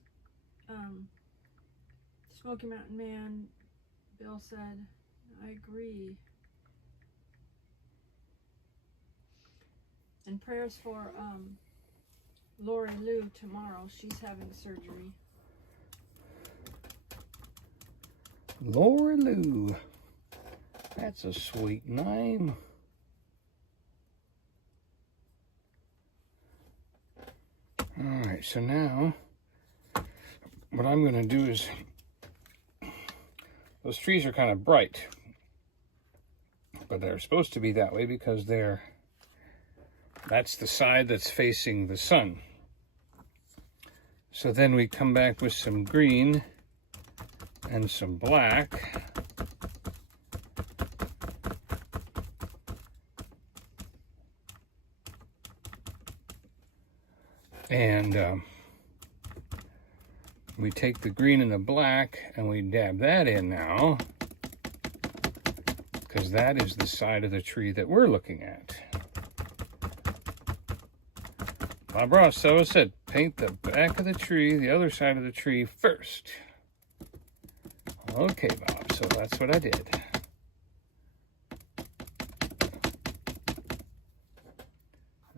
Smoky Mountain Man. Bill said, I agree. And prayers for Lori Lou tomorrow. She's having surgery. Lori Lou. That's a sweet name. Alright, so now what I'm going to do is, those trees are kind of bright, but they're supposed to be that way because that's the side that's facing the sun. So then we come back with some green and some black. And we take the green and the black and we dab that in now, because that is the side of the tree that we're looking at. Bob Ross always said, paint the back of the tree, the other side of the tree first. Okay, Bob, so that's what I did.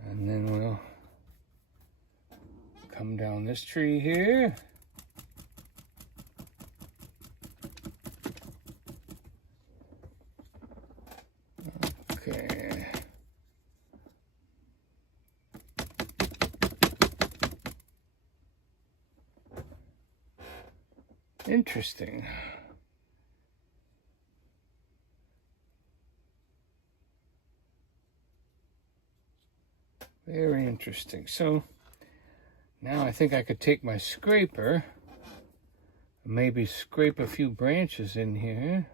And then we'll come down this tree here. Okay. Interesting. Very interesting. So now I think I could take my scraper, maybe scrape a few branches in here.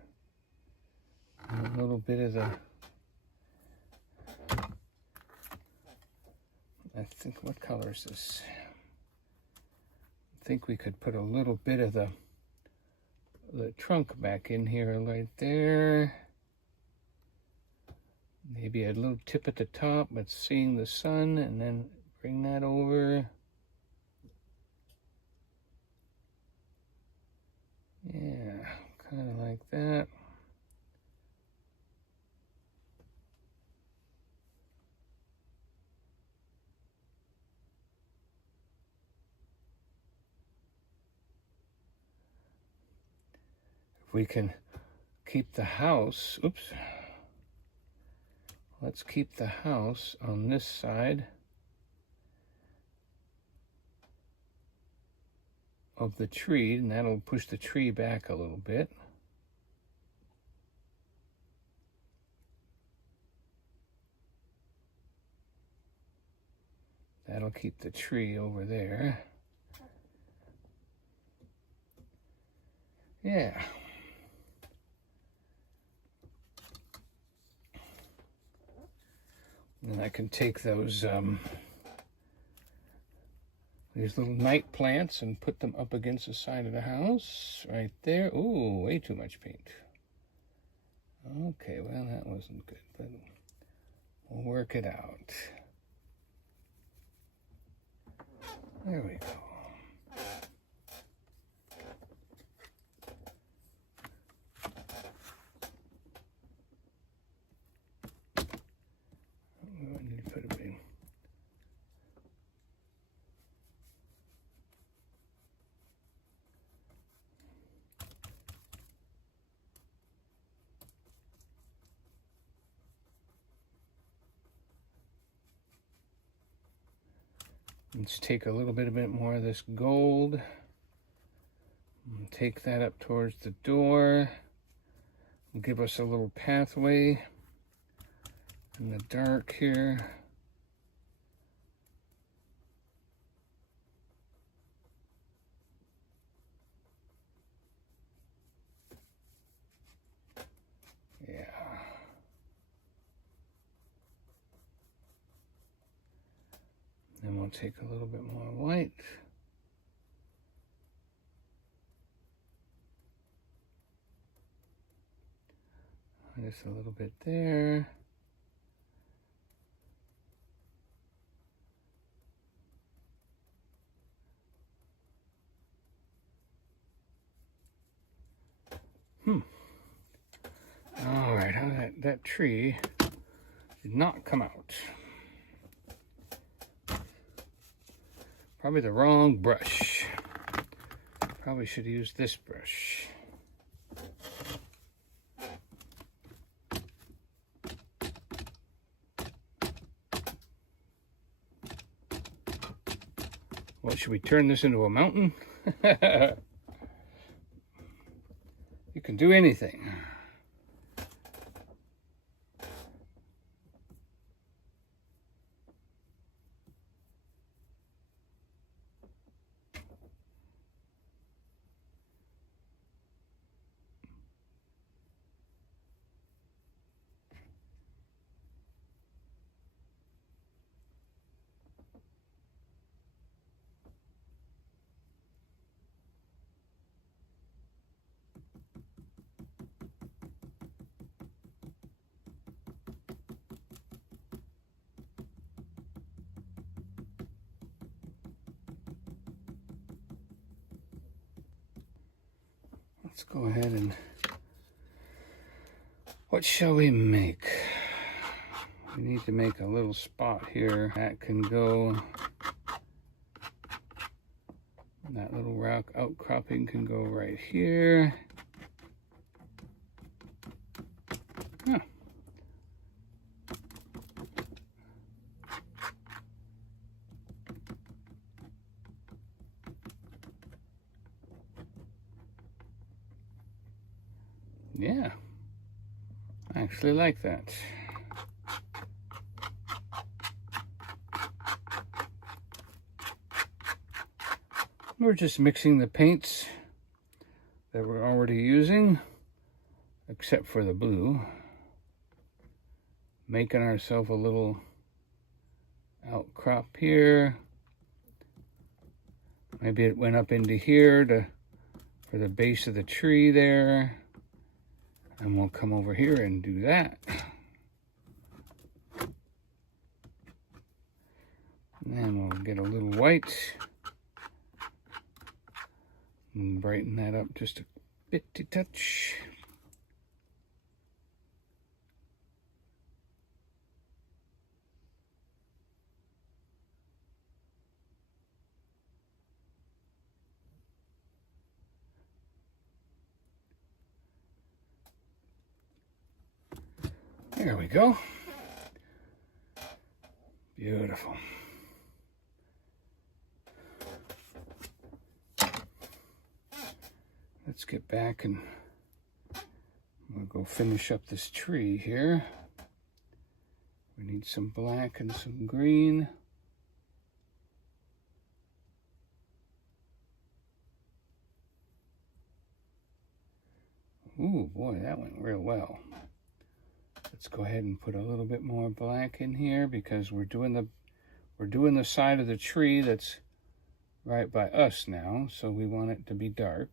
And a little bit of the, I think, what color is this? I think we could put a little bit of the trunk back in here right there. Maybe a little tip at the top, but seeing the sun, and then bring that over. Yeah, kind of like that. If we can keep the house, oops. Let's keep the house on this side of the tree, and that'll push the tree back a little bit. That'll keep the tree over there. Yeah. And I can take those these little night plants and put them up against the side of the house right there. Ooh, way too much paint. Okay, well, that wasn't good, but we'll work it out. There we go. Let's take a little bit more of this gold and take that up towards the door. It'll give us a little pathway in the dark here. Yeah. Then we'll take a little bit more white. Just a little bit there. All right, how that tree did not come out. Probably the wrong brush. Probably should use this brush. What, should we turn this into a mountain? You can do anything. Let's go ahead and, what shall we make? We need to make a little spot here. That can go, that little rock outcropping can go right here. Huh. Yeah, I actually like that. We're just mixing the paints that we're already using, except for the blue. Making ourselves a little outcrop here. Maybe it went up into here for the base of the tree there. And we'll come over here and do that. And then we'll get a little white and brighten that up just a bitty touch. There we go. Beautiful. Let's get back and we'll go finish up this tree here. We need some black and some green. Ooh, boy, that went real well. Let's go ahead and put a little bit more black in here because we're doing the side of the tree that's right by us now, so we want it to be dark.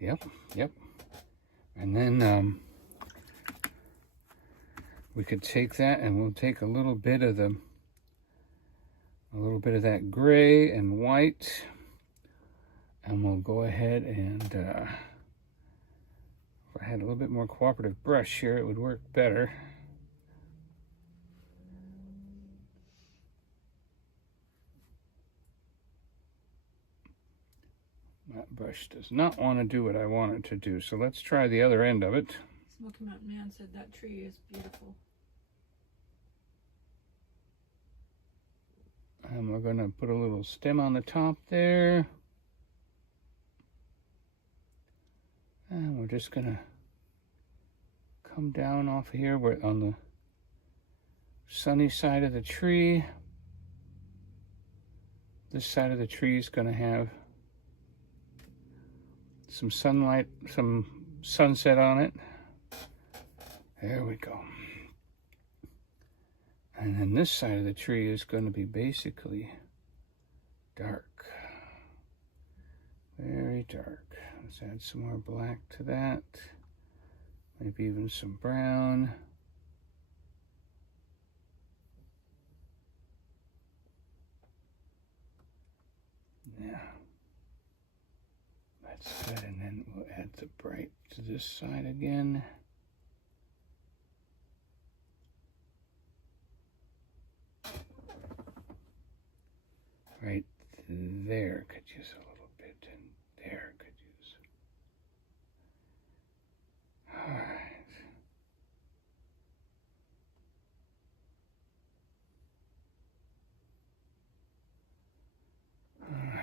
Yep. And then we could take that and we'll take a little bit of that gray and white. And we'll go ahead and, if I had a little bit more cooperative brush here, it would work better. That brush does not want to do what I want it to do, so let's try the other end of it. Smoky Mountain Man said that tree is beautiful. And we're going to put a little stem on the top there. And we're just going to come down off here. We're on the sunny side of the tree. This side of the tree is going to have some sunlight, some sunset on it. There we go. And then this side of the tree is going to be basically dark. Very dark. Let's add some more black to that. Maybe even some brown. Yeah. That's good. And then we'll add the bright to this side again. right there could use a little bit, and there could use. All right.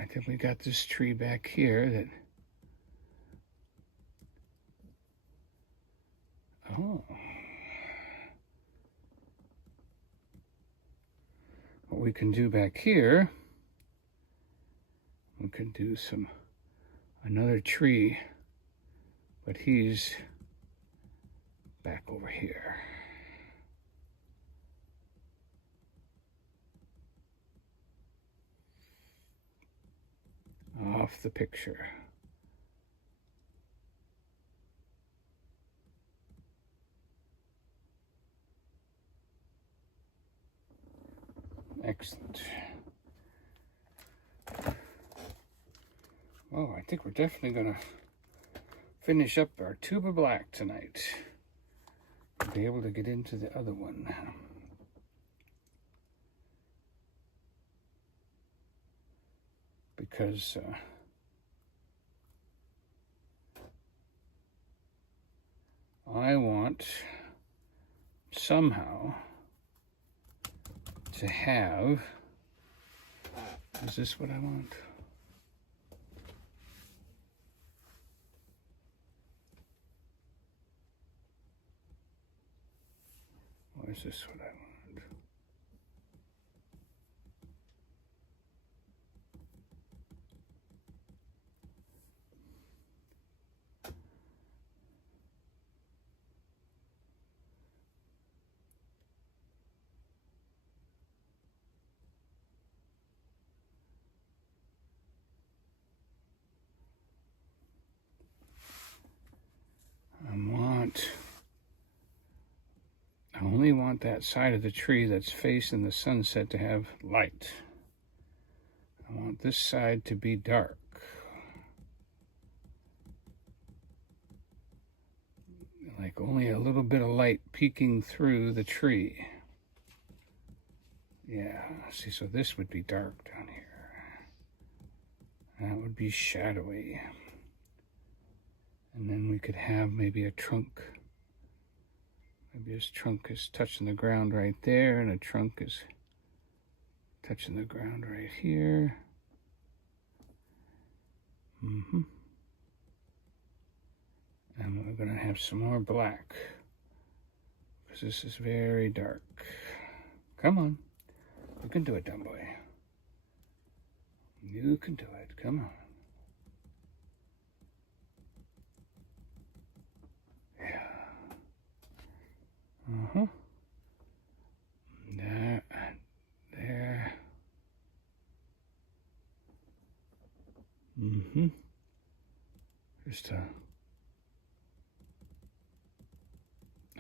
I think we got this tree back here that, oh. What we can do back here, we can do another tree, but he's back over here. Off the picture. Excellent. Oh, I think we're definitely gonna finish up our tuba black tonight. Be able to get into the other one now. Because I want somehow to have, is this what I want? Or is this what I want? I only want that side of the tree that's facing the sunset to have light. I want this side to be dark. Like only a little bit of light peeking through the tree. Yeah, see, so this would be dark down here. That would be shadowy. And then we could have maybe a trunk. Maybe his trunk is touching the ground right there, and a trunk is touching the ground right here. And we're gonna have some more black, because this is very dark. Come on, you can do it, dumb boy. You can do it, come on. There, there. Just I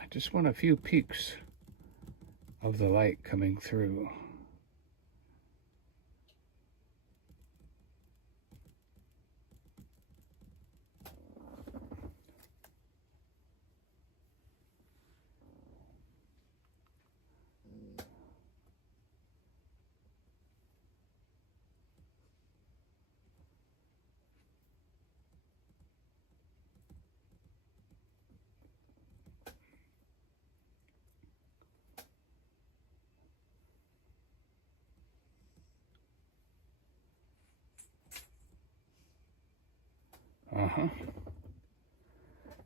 just want a few peaks of the light coming through.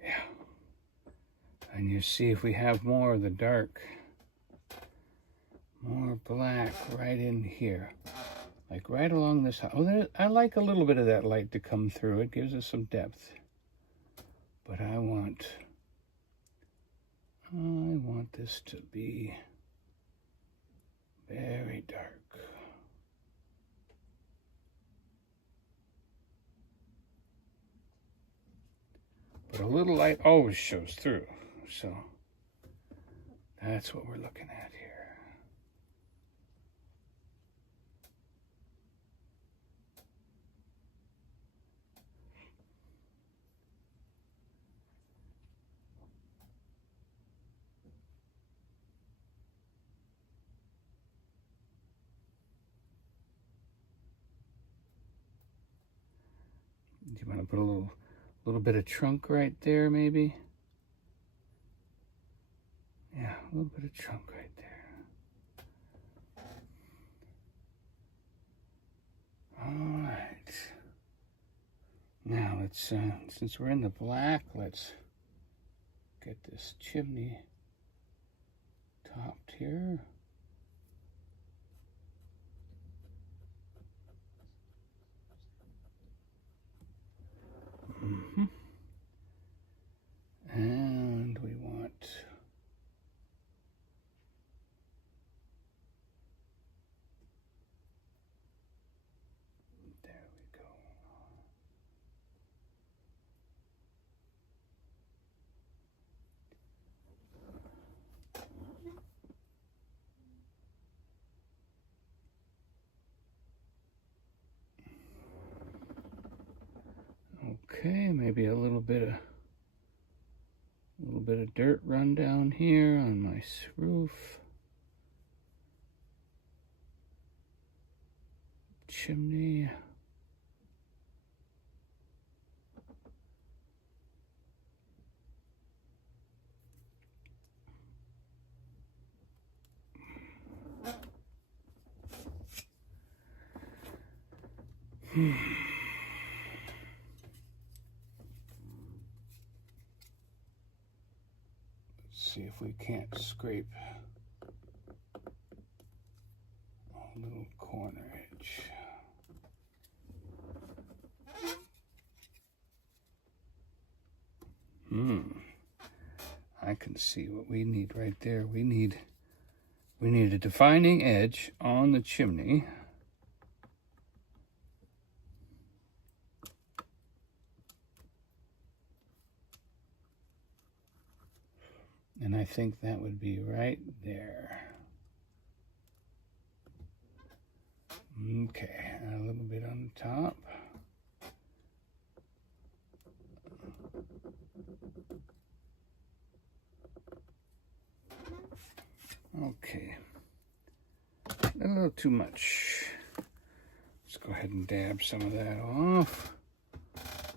Yeah. And you see if we have more of the dark, more black right in here. Like right along this. Oh, I like a little bit of that light to come through. It gives us some depth. But I want this to be very dark. But a little light always shows through. So that's what we're looking at here. Do you want to put a little bit of trunk right there, maybe? Yeah, a little bit of trunk right there. All right. Now let's, since we're in the black, let's get this chimney topped here. And we want there we go. Okay, maybe a little bit of dirt run down here on my roof. Chimney. See if we can't scrape a little corner edge. I can see what we need right there. We need a defining edge on the chimney. And I think that would be right there. Okay, a little bit on the top. Okay, a little too much. Let's go ahead and dab some of that off.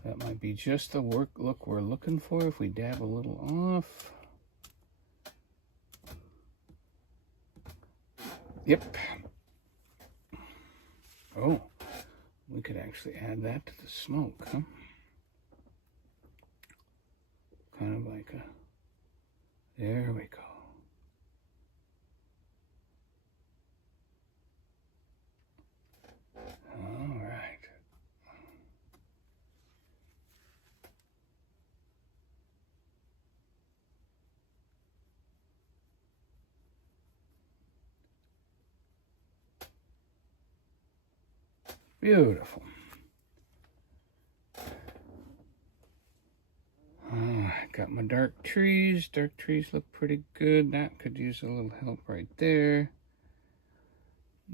That might be just the look we're looking for if we dab a little off. Yep. Oh, we could actually add that to the smoke, huh? Kind of like a, there we go. All right. Beautiful. Got my dark trees. Dark trees look pretty good. That could use a little help right there.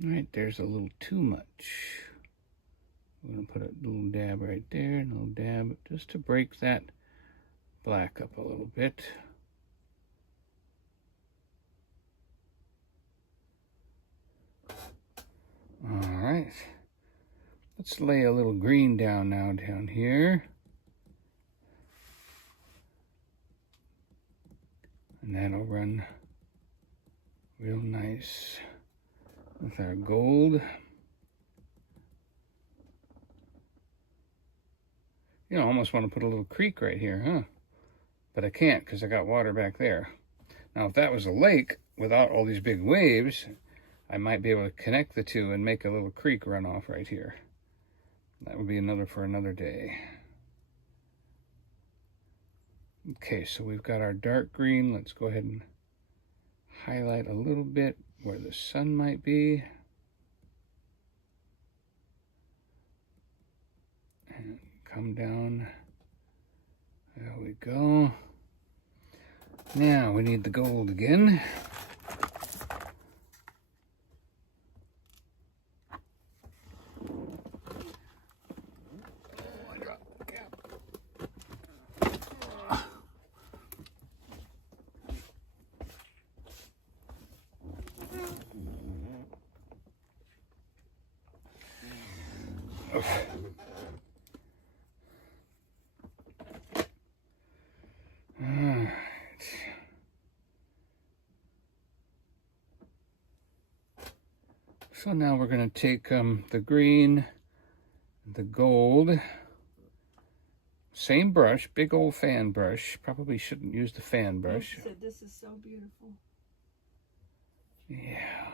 Right there's a little too much. We're going to put a little dab right there, and a little dab just to break that black up a little bit. All right. Let's lay a little green down now down here. And that'll run real nice with our gold. You know, I almost want to put a little creek right here, huh? But I can't because I got water back there. Now, if that was a lake without all these big waves, I might be able to connect the two and make a little creek run off right here. That would be another for another day. Okay, so we've got our dark green. Let's go ahead and highlight a little bit where the sun might be. And come down. There we go. Now we need the gold again. So now we're going to take the green, the gold, same brush, big old fan brush. Probably shouldn't use the fan brush. She said, this is so beautiful. Yeah.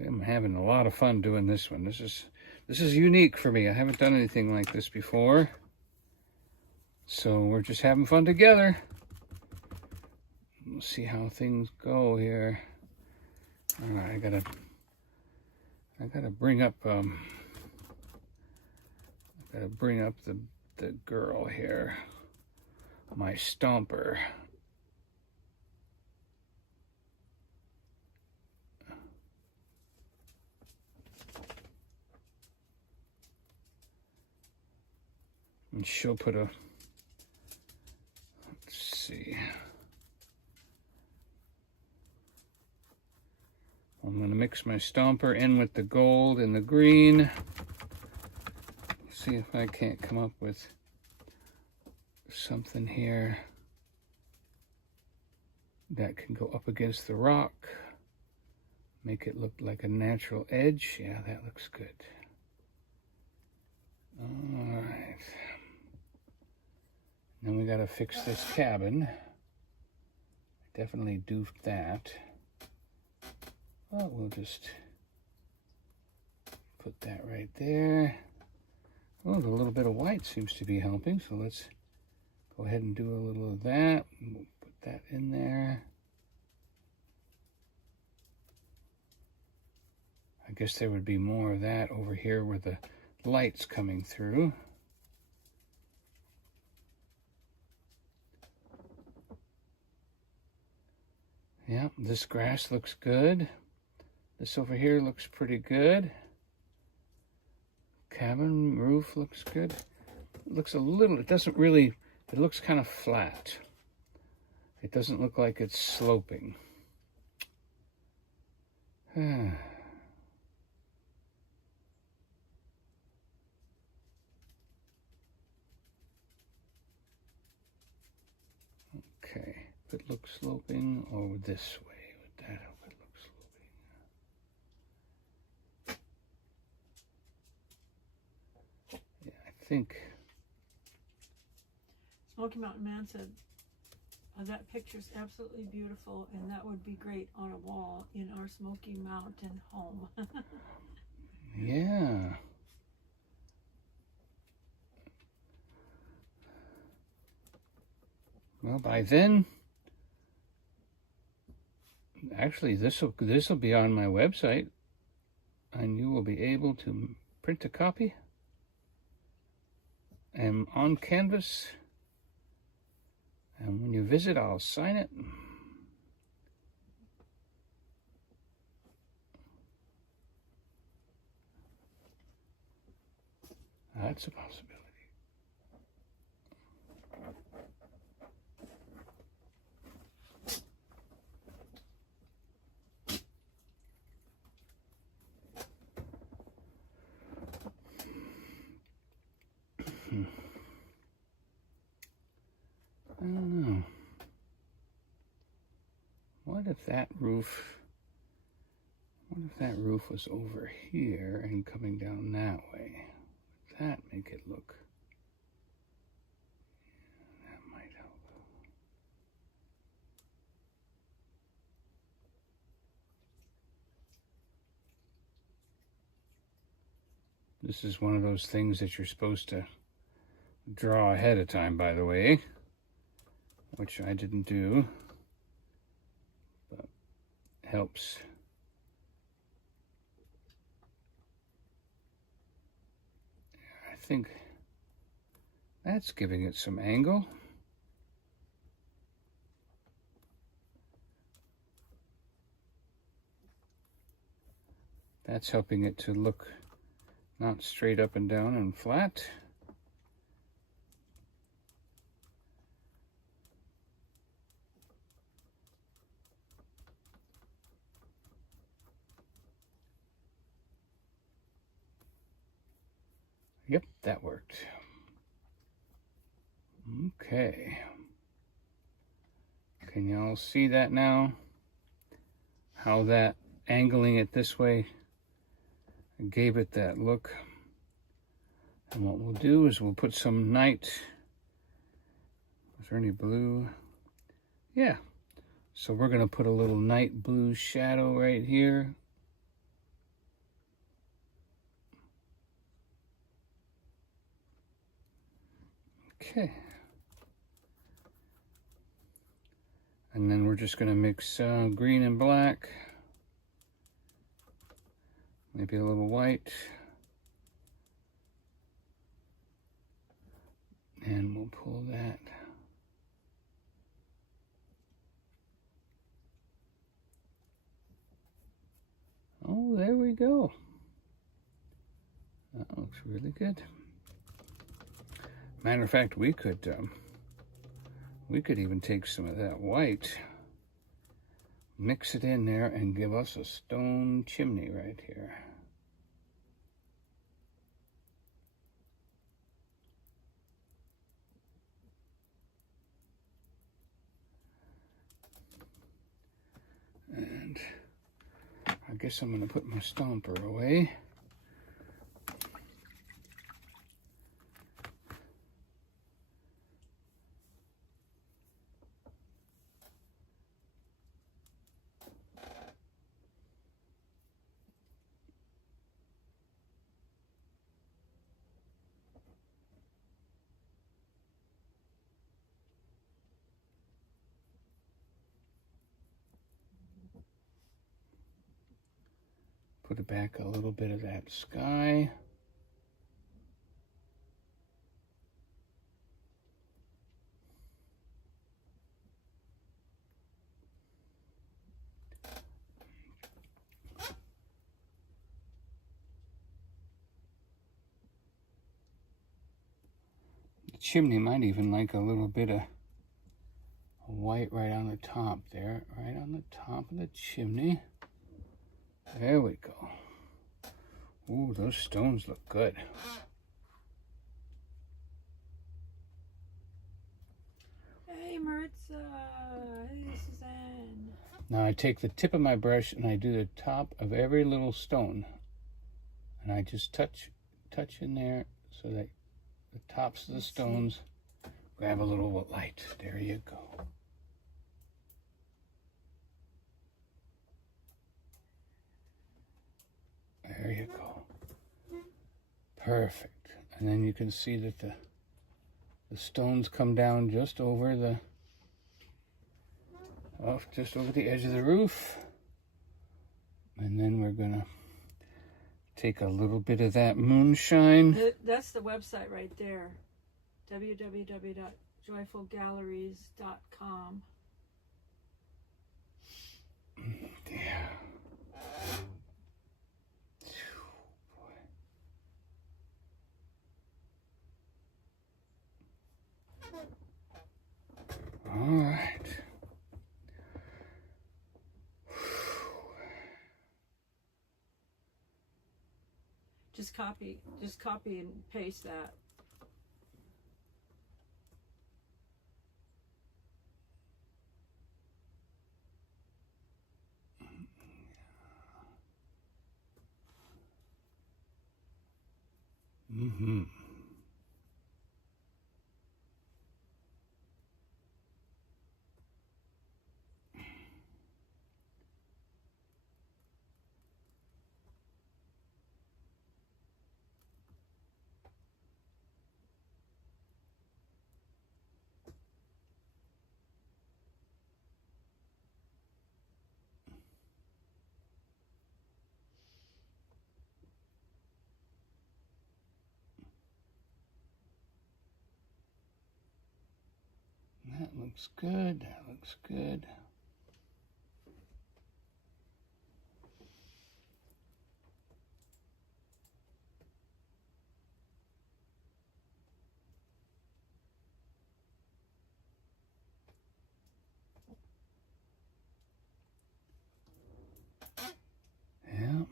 I'm having a lot of fun doing this one. This is unique for me. I haven't done anything like this before. So we're just having fun together. We'll see how things go here. All right, I gotta bring up the girl here, my stomper. And she'll put a, let's see. I'm going to mix my stomper in with the gold and the green. See if I can't come up with something here that can go up against the rock. Make it look like a natural edge. Yeah, that looks good. All right. Then we got to fix this cabin. Definitely do that. Well, we'll just put that right there. Oh, the little bit of white seems to be helping, so let's go ahead and do a little of that. We'll put that in there. I guess there would be more of that over here where the light's coming through. Yeah, this grass looks good. This over here looks pretty good. Cabin roof looks good. It looks a little, it doesn't really, it looks kind of flat. It doesn't look like it's sloping. Okay, if it looks sloping, or this way, with that, if it looks sloping. Yeah, I think. Smoky Mountain Man said, that picture's absolutely beautiful, and that would be great on a wall in our Smoky Mountain home. Yeah. Well, by then, actually, this will be on my website, and you will be able to print a copy. And on canvas, and when you visit, I'll sign it. That's a possibility. I don't know. What if that roof was over here and coming down that way? Would that make it look? That might help. This is one of those things that you're supposed to draw ahead of time, by the way, which I didn't do, but helps. I think that's giving it some angle. That's helping it to look not straight up and down and flat. Yep, that worked. Okay. Can y'all see that now? How that angling it this way gave it that look. And what we'll do is we'll put some night. Is there any blue? Yeah. So we're going to put a little night blue shadow right here. Okay. And then we're just going to mix green and black. Maybe a little white. And we'll pull that. Oh, there we go. That looks really good. Matter of fact, we could even take some of that white, mix it in there, and give us a stone chimney right here. And I guess I'm going to put my stomper away. Put it back a little bit of that sky. The chimney might even like a little bit of white right on the top there, right on the top of the chimney. There we go. Ooh, those stones look good. Hey, Maritza. Hey, Suzanne. Now I take the tip of my brush and I do the top of every little stone. And I just touch in there so that the tops of the stones grab a little light. There you go. There you go. Perfect. And then you can see that the stones come down just over the edge of the roof. And then we're gonna take a little bit of that moonshine. That's the website right there. www.joyfulgalleries.com. Yeah. All right. Just copy and paste that. Mm-hmm. That looks good. That looks good. Yeah.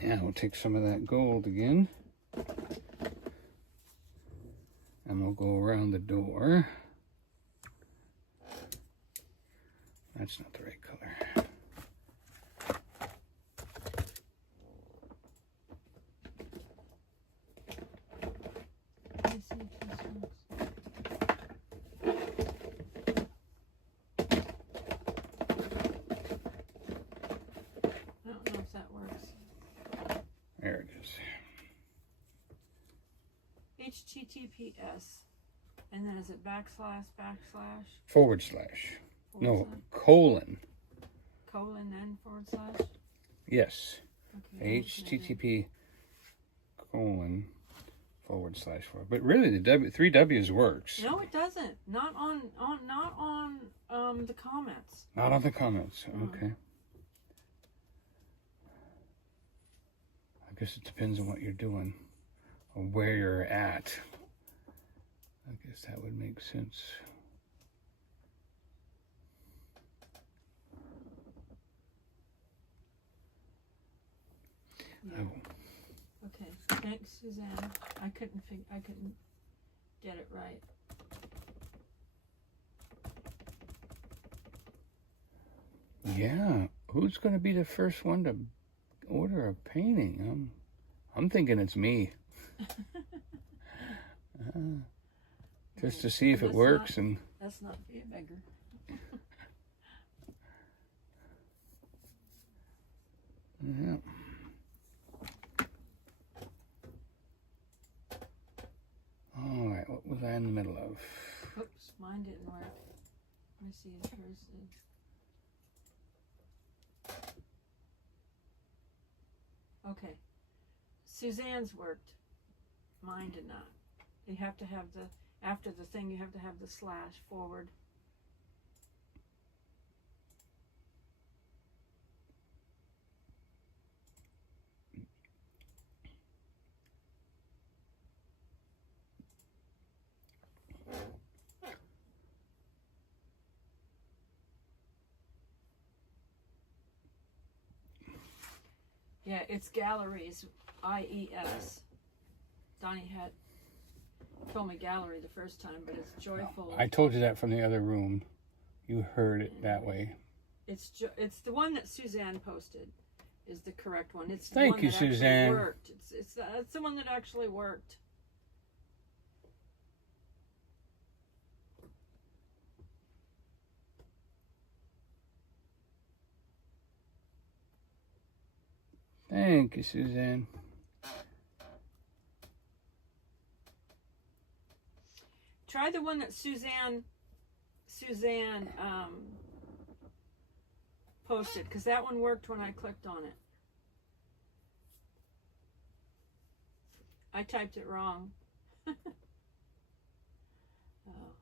Yeah, we'll take some of that gold again. And we'll go around the door. That's not the right color. HTTPS. And then is it backslash? Forward slash. Forward No, slash? colon. Colon and forward slash? Yes. Okay. HTTP colon forward slash forward. But really, the three W's works. No, it doesn't. Not on the comments. Not on the comments. Okay. I guess it depends on what you're doing or where you're at. I guess that would make sense. Yeah. Okay. Thanks, Suzanne. I couldn't get it right. Yeah. Who's going to be the first one to order a painting? I'm thinking it's me. Just to see if it works. And let's not be a beggar. yeah. All right, what was I in the middle of? Oops, mine didn't work. Let me see if hers did. Okay. Suzanne's worked. Mine did not. You have to have after the thing, you have to have the slash forward. Yeah, it's galleries, IES. Donnie had told me gallery the first time, but it's joyful. I told you that from the other room. You heard it that way. It's the one that Suzanne posted is the correct one. It's the Thank one you, that actually Suzanne. Worked. It's the one that actually worked. Thank you, Suzanne. Try the one that Suzanne posted, because that one worked when I clicked on it. I typed it wrong. Oh.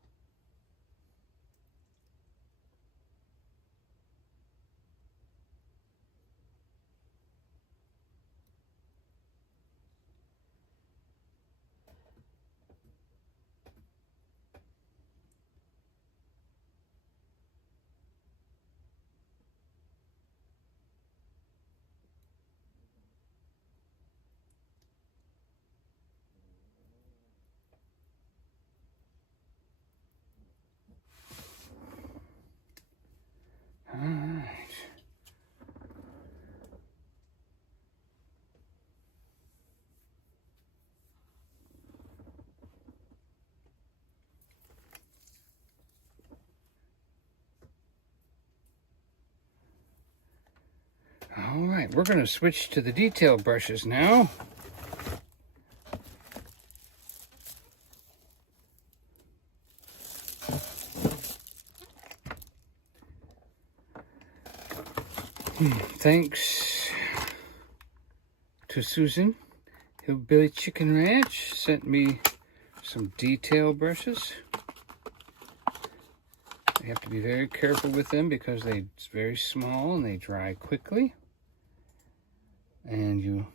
All right. All right, we're going to switch to the detail brushes now. Thanks to Susan, Hillbilly Chicken Ranch, sent me some detail brushes. You have to be very careful with them because it's very small and they dry quickly. And you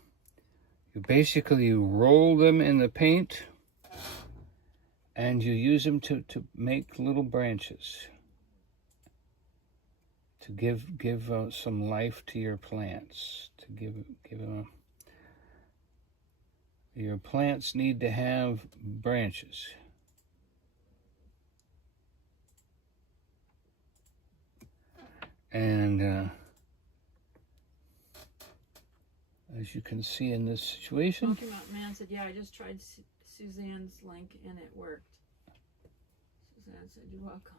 basically roll them in the paint and you use them to make little branches. To give some life to your plants, to give them your plants need to have branches. And as you can see in this situation, Smoky Mountain Man said, yeah, I just tried Suzanne's link and it worked. Suzanne said, you're welcome.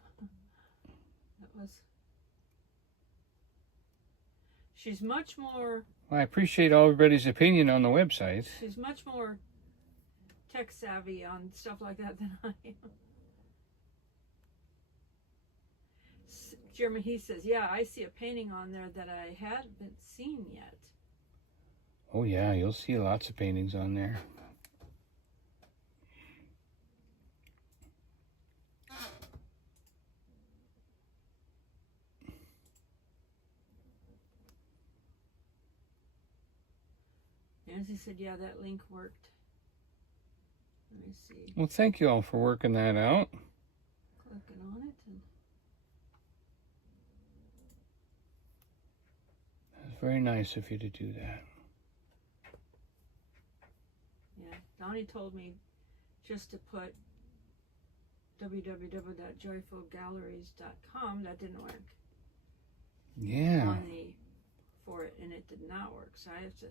That was... She's much more... I appreciate everybody's opinion on the website. She's much more tech savvy on stuff like that than I am. Jeremy, he says, yeah, I see a painting on there that I haven't seen yet. Oh yeah, you'll see lots of paintings on there. Nancy said, yeah, that link worked. Let me see. Well, thank you all for working that out. Clicking on it. And It's very nice of you to do that. yeah, Donnie told me just to put www.joyfulgalleries.com. That didn't work Yeah. on the for it, and it did not work. So I have to.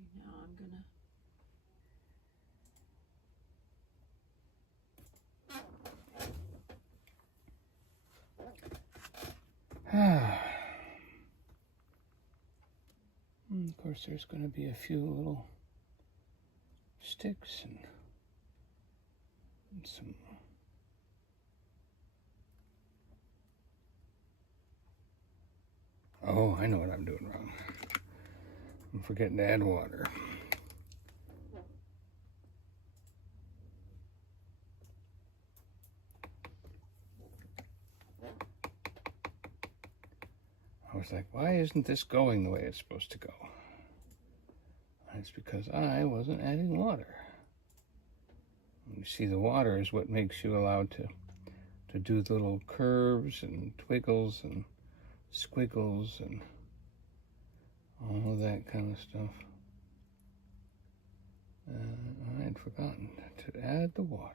Okay, now I'm gonna. Of course, there's going to be a few little sticks and some. Oh, I know what I'm doing wrong. I'm forgetting to add water. I was like, why isn't this going the way it's supposed to go? And it's because I wasn't adding water. You see, the water is what makes you allowed to do the little curves and twiggles and squiggles and all of that kind of stuff. I had forgotten to add the water.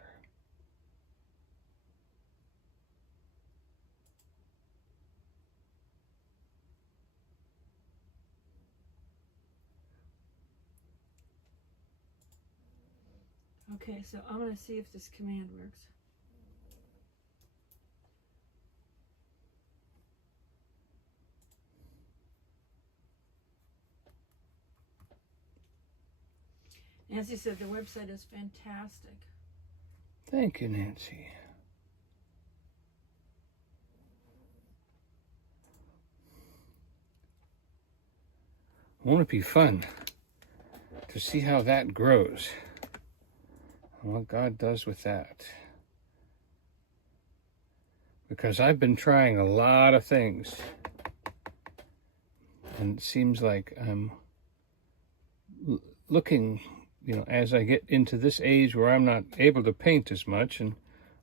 Okay, so I'm gonna see if this command works. Nancy said the website is fantastic. Thank you, Nancy. Won't it be fun to see how that grows and what God does with that? Because I've been trying a lot of things, and it seems like I'm looking, as I get into this age where I'm not able to paint as much, and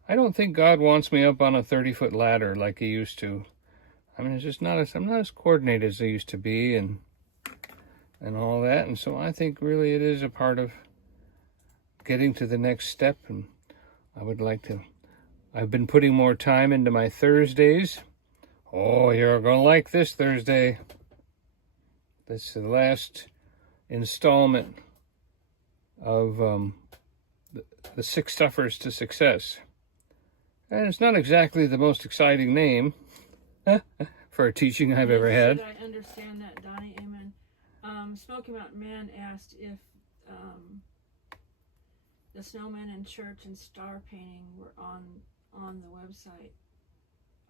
I don't think God wants me up on a 30-foot ladder like he used to. I mean, it's just I'm not as coordinated as I used to be, and all that. And so I think really it is a part of getting to the next step. And I've been putting more time into my Thursdays. Oh, you're going to like this Thursday. This is the last installment of the 6 Suffers to Success. And it's not exactly the most exciting name for a teaching I've ever had. I understand that, Donnie. Amen. Smoky Mountain Man asked if the snowman in church and star painting were on the website.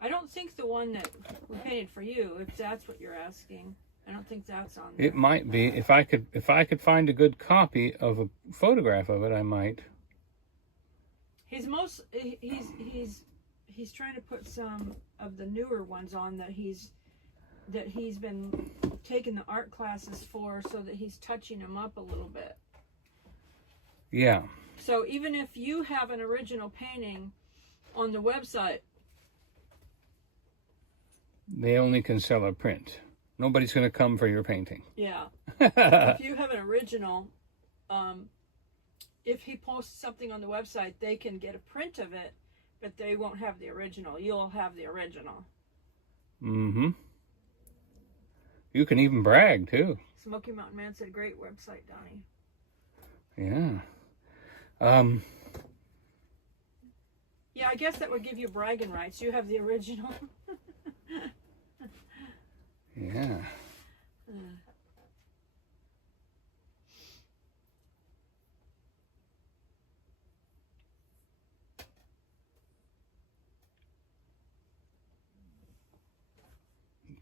I don't think the one that we painted for you, if that's what you're asking, I don't think that's on there. It might be. If I could find a good copy of a photograph of it, I might. His he's trying to put some of the newer ones on that he's been taking the art classes for, so that he's touching them up a little bit. Yeah. So even if you have an original painting on the website, They only can sell a print. Nobody's going to come for your painting. yeah, if you have an original, if he posts something on the website, they can get a print of it, but they won't have the original. You'll have the original. Mm-hmm. You can even brag, too. Smoky Mountain Man said, great website, Donnie. Yeah. Yeah, I guess that would give you bragging rights. You have the original. Yeah.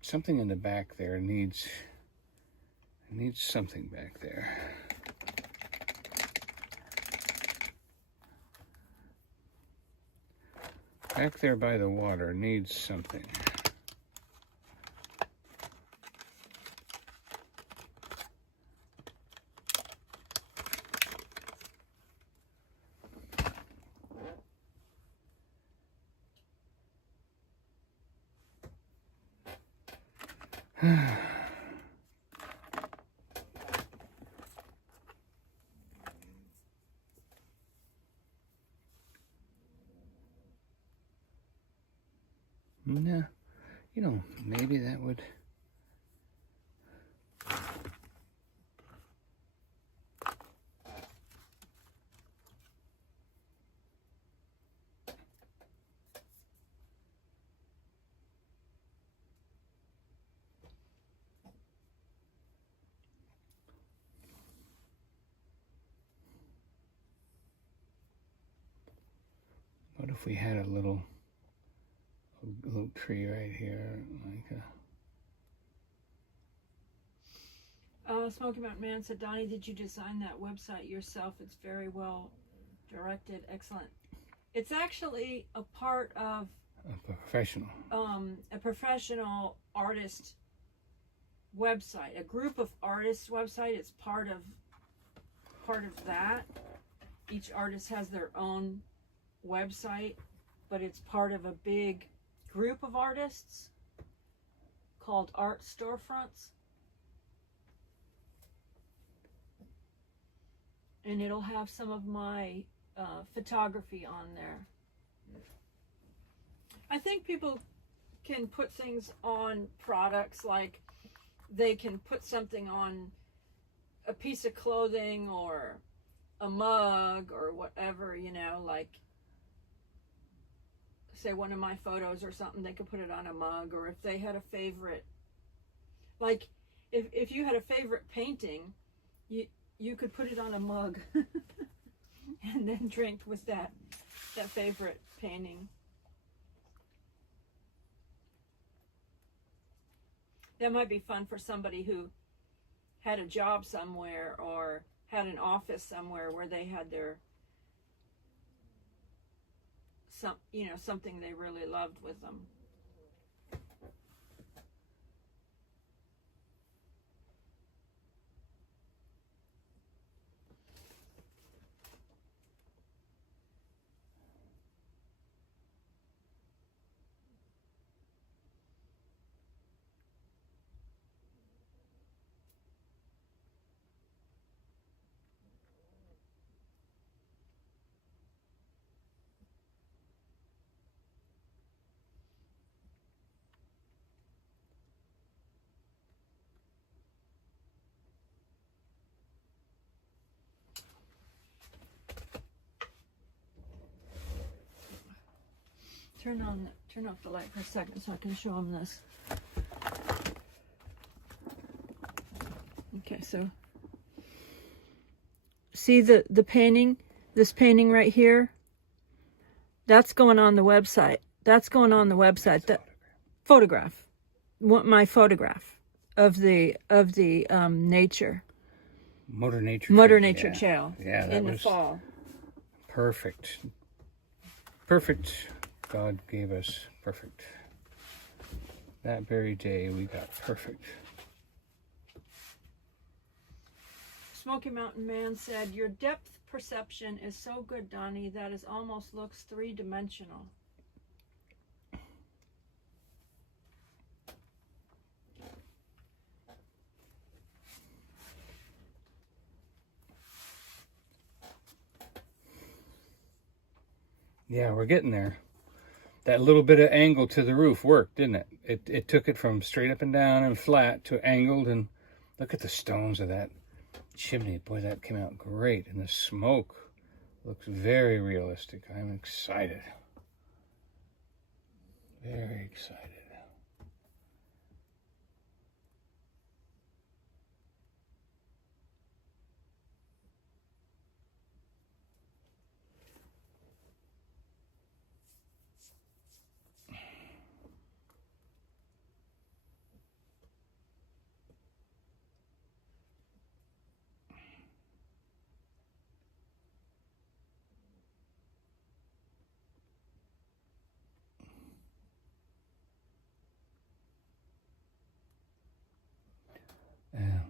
Something in the back there needs something back there. Back there by the water needs something. No, you know, maybe that would. What if we had a little tree right here, like a... Smoky Mountain Man said, Donnie, did you design that website yourself? It's very well directed. Excellent. It's actually a part of a professional artist website, a group of artists website. It's part of that. Each artist has their own website, but it's part of a big group of artists called Art Storefronts. And it'll have some of my photography on there. I think people can put things on products, like they can put something on a piece of clothing or a mug or whatever, you know, like say one of my photos or something, they could put it on a mug. Or if they had a favorite, like if you had a favorite painting, you could put it on a mug and then drink with that favorite painting. That might be fun for somebody who had a job somewhere or had an office somewhere where they had their something they really loved with them. Turn off the light for a second so I can show them this. Okay, so see the painting, this painting right here? That's going on the website. That's going on the website. That photograph, my photograph of the nature. Mother Nature Trail. Yeah, that in the was fall. perfect God gave us perfect. That very day we got perfect. Smoky Mountain Man said, your depth perception is so good, Donnie, that it almost looks three-dimensional. Yeah, we're getting there. That little bit of angle to the roof worked, didn't it? It took it from straight up and down and flat to angled, and look at the stones of that chimney. Boy, that came out great. And the smoke looks very realistic. I'm excited. Very excited. Yeah.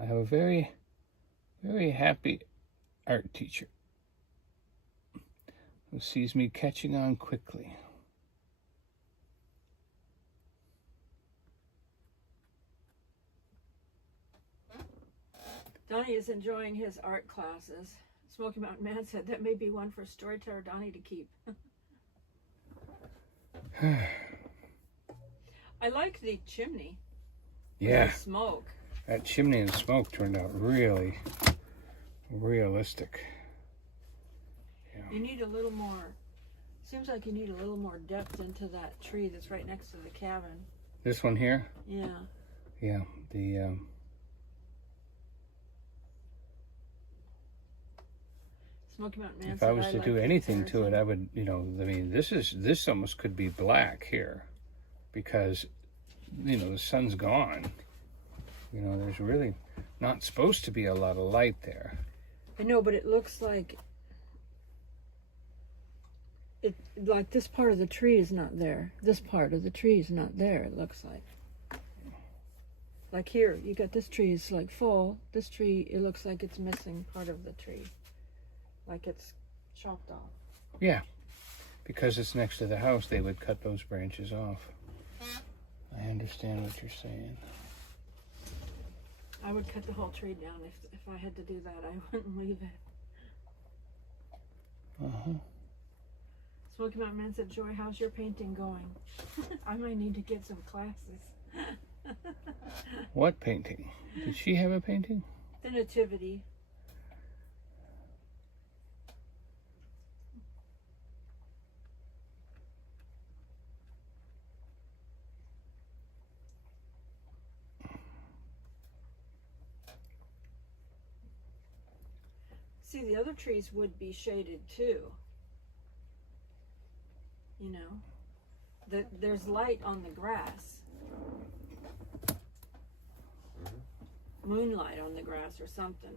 I have a very, very happy art teacher who sees me catching on quickly. Donnie is enjoying his art classes. Smoky Mountain Man said that may be one for Storyteller Donnie to keep. I like the chimney. Yeah, The smoke. that chimney and smoke turned out really realistic. Yeah. You need a little more, seems like you need a little more depth into that tree that's right next to the cabin. This one here? Yeah. Yeah, the Smoky Mountain Man if said, I was to like do the anything to it, comparison. I would, I mean, this almost could be black here because, the sun's gone. There's really not supposed to be a lot of light there. I know, but it looks like like this part of the tree is not there. This part of the tree is not there, it looks like. Like here, you got this tree is like full. This tree, it looks like it's missing part of the tree. Like it's chopped off. Yeah, because it's next to the house, they would cut those branches off. I understand what you're saying. I would cut the whole tree down if I had to do that. I wouldn't leave it. Uh-huh. Smoky Mountain Man said, Joy, how's your painting going? I might need to get some classes. What painting? Did she have a painting? The Nativity. See, the other trees would be shaded too. There's light on the grass. Moonlight on the grass or something.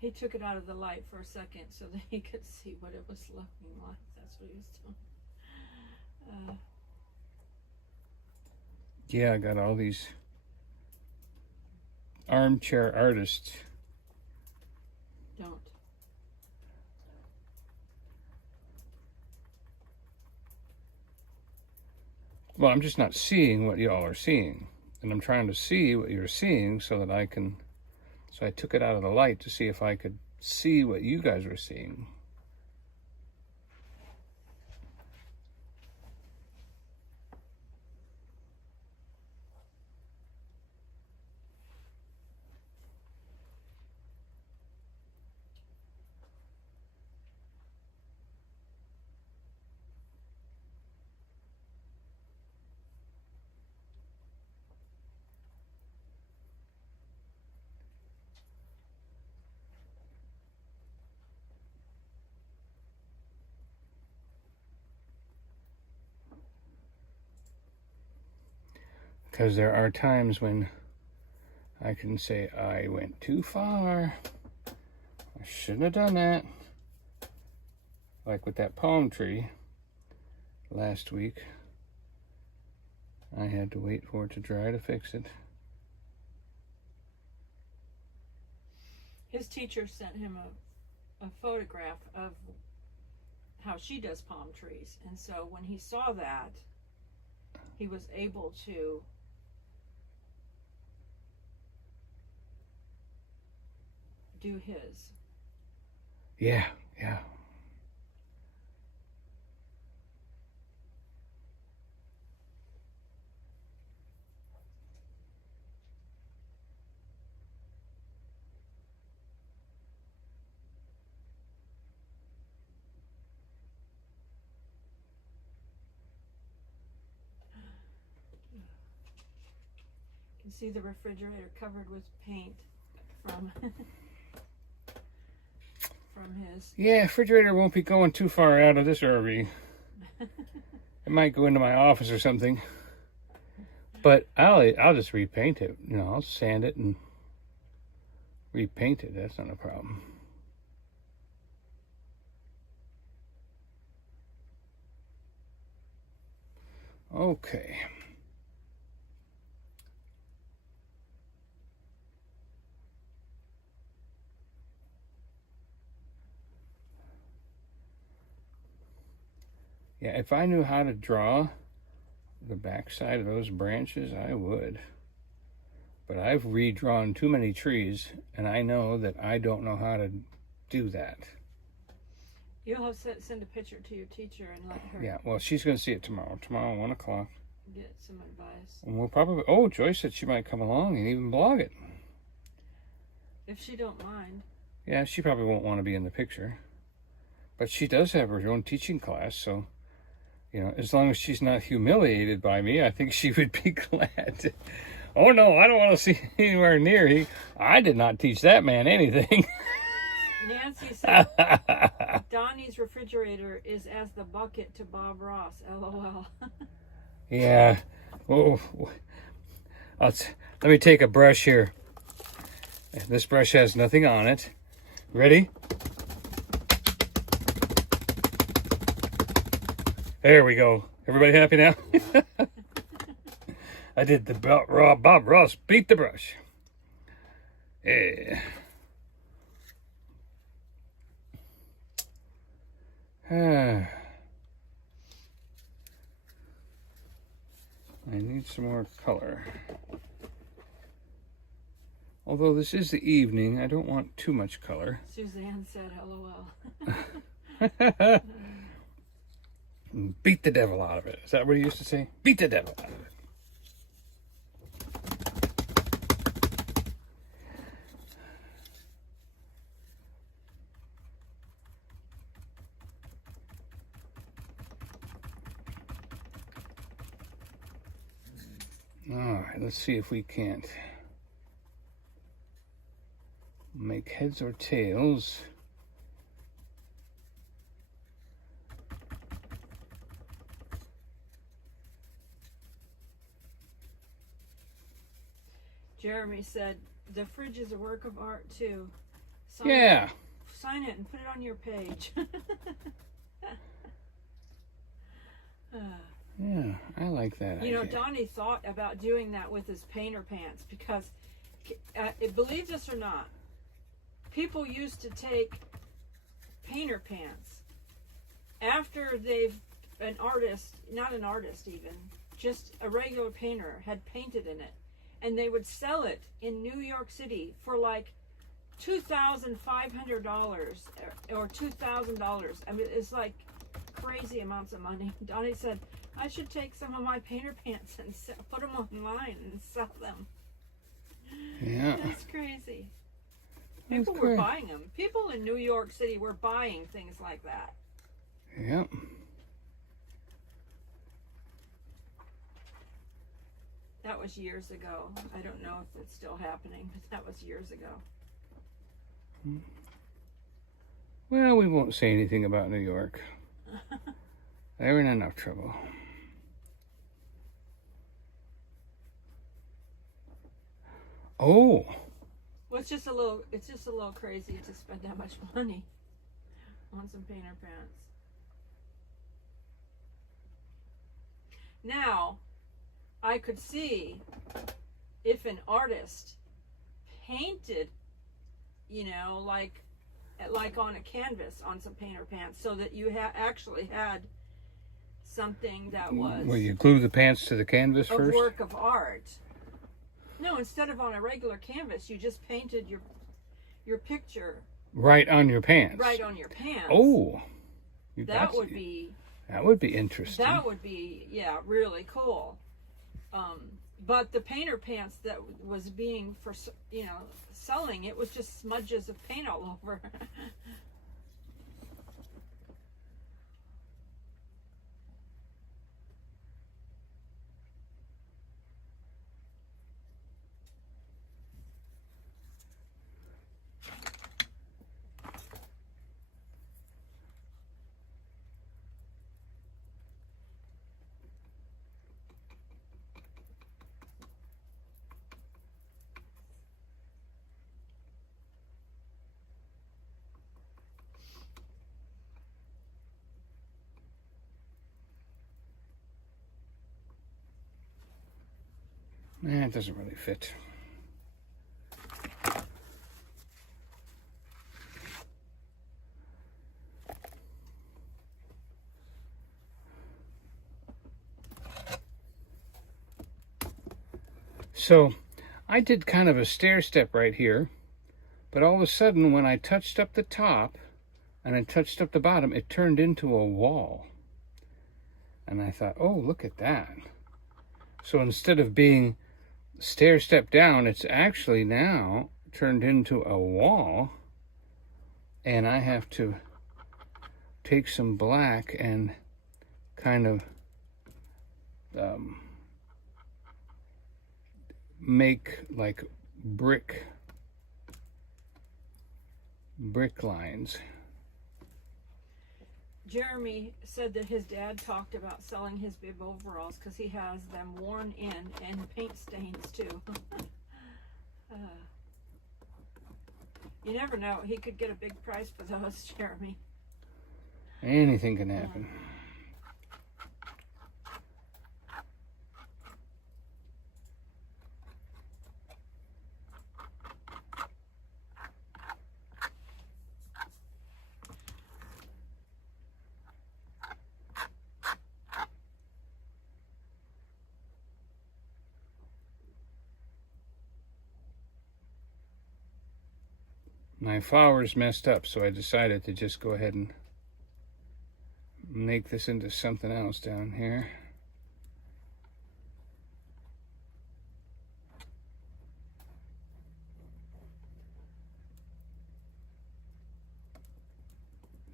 He took it out of the light for a second so that he could see what it was looking like. That's what he was doing. Yeah, I got all these armchair artists. Don't. Well, I'm just not seeing what y'all are seeing. And I'm trying to see what you're seeing so that I can... So I took it out of the light to see if I could see what you guys were seeing. because there are times when I can say I went too far. I shouldn't have done that. Like with that palm tree last week. I had to wait for it to dry to fix it. His teacher sent him a photograph of how she does palm trees. And so when he saw that, he was able to do his. Yeah, yeah. You can see the refrigerator covered with paint from from his. Yeah, refrigerator won't be going too far out of this RV. It might go into my office or something. But I'll just repaint it. You know, I'll sand it and repaint it. That's not a problem. Okay. Yeah, if I knew how to draw the backside of those branches, I would. But I've redrawn too many trees, and I know that I don't know how to do that. You'll have to send a picture to your teacher and let her Yeah, well, she's going to see it tomorrow. Tomorrow, 1 o'clock. get some advice. And we'll probably... Oh, Joyce said she might come along and even blog it. If she don't mind. Yeah, she probably won't want to be in the picture. But she does have her own teaching class, so... You know, as long as she's not humiliated by me, I think she would be glad. Oh, no, I don't want to see anywhere near. I did not teach that man anything. Nancy said Donnie's refrigerator is as the bucket to Bob Ross. LOL. Yeah. Oh, let me take a brush here. This brush has nothing on it. Ready? There we go. Everybody happy now? I did the Bob Ross beat the brush. Yeah. I need some more color. Although this is the evening, I don't want too much color. Suzanne said LOL. Beat the devil out of it. Is that what he used to say? Beat the devil out of it. All right, let's see if we can't make heads or tails. Jeremy said the fridge is a work of art too. Yeah. Sign it and put it on your page. Yeah, I like that. You know, idea. Donnie thought about doing that with his painter pants because, believe this or not, people used to take painter pants after an artist, not an artist even, just a regular painter had painted in it, and they would sell it in New York City for like $2,500 or $2,000. I mean, it's like crazy amounts of money. Donnie said, I should take some of my painter pants and put them online and sell them. Yeah. That's crazy. That's People were buying them. People in New York City were buying things like that. Yep. That was years ago. I don't know if it's still happening, but that was years ago. Well, we won't say anything about New York. They're in enough trouble. Oh, Well, it's just a little crazy to spend that much money on some painter pants. Now, I could see if an artist painted, like on a canvas on some painter pants, so that you actually had something that was well, you glue the pants to the canvas a first? work of art. No, instead of on a regular canvas, you just painted your picture Right on your pants? right on your pants. Oh. that would be interesting. That would be, yeah, really cool. But the painter pants that was being selling, it was just smudges of paint all over. It doesn't really fit. So I did kind of a stair step right here, but all of a sudden when I touched up the top and I touched up the bottom, it turned into a wall. And I thought, oh, look at that. So instead of being stair step down, it's actually now turned into a wall. And I have to take some black and kind of make like brick lines. Jeremy said that his dad talked about selling his bib overalls because he has them worn in and paint stains too. You never know. He could get a big price for those, Jeremy. Anything can happen. My flower's messed up, so I decided to just go ahead and make this into something else down here.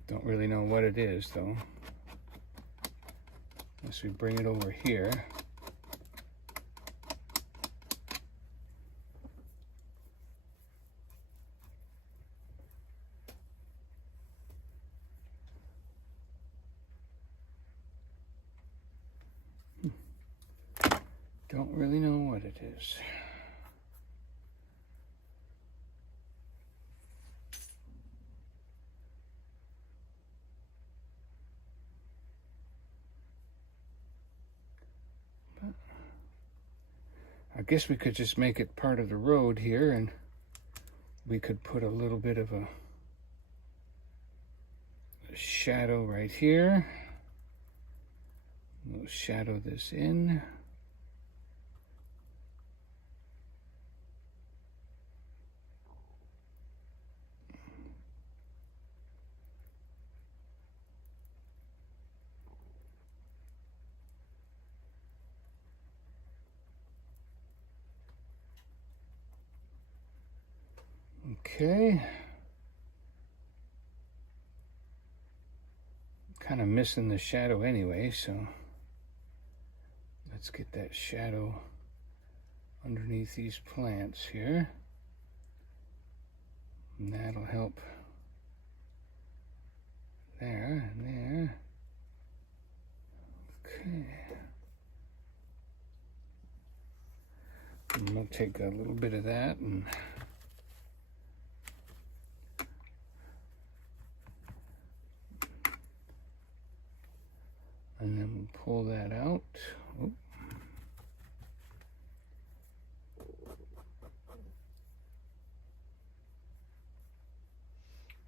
Don't really know what it is, though. Unless we bring it over here. Don't really know what it is. But I guess we could just make it part of the road here, and we could put a little bit of a shadow right here. We'll shadow this in. Okay. Kind of missing the shadow anyway, so let's get that shadow underneath these plants here. And that'll help there and there. Okay. I'll take a little bit of that and then we'll pull that out. Oh.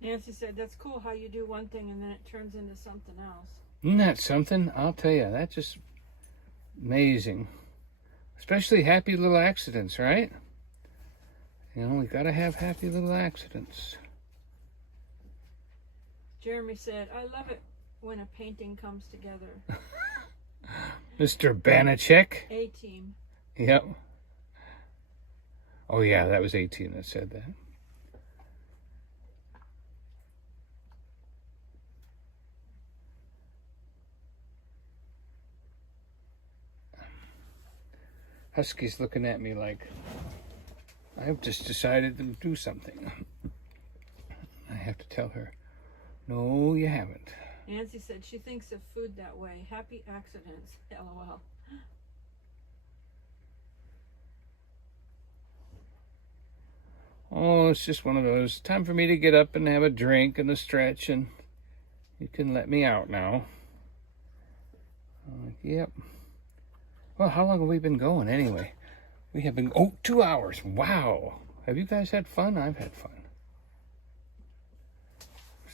Nancy said, that's cool how you do one thing and then it turns into something else. Isn't that something? I'll tell you, that's just amazing. Especially happy little accidents, right? You know, we gotta have happy little accidents. Jeremy said, I love it when a painting comes together. Mr. Banachek. A-team. Yep. Oh yeah, that was 18 that said that. Husky's looking at me like I've just decided to do something. I have to tell her, no, you haven't. Nancy said she thinks of food that way. Happy accidents. LOL. Oh, it's just one of those. Time for me to get up and have a drink and a stretch, and you can let me out now. I'm like, yep. Well, how long have we been going anyway? We have been, 2 hours. Wow. Have you guys had fun? I've had fun.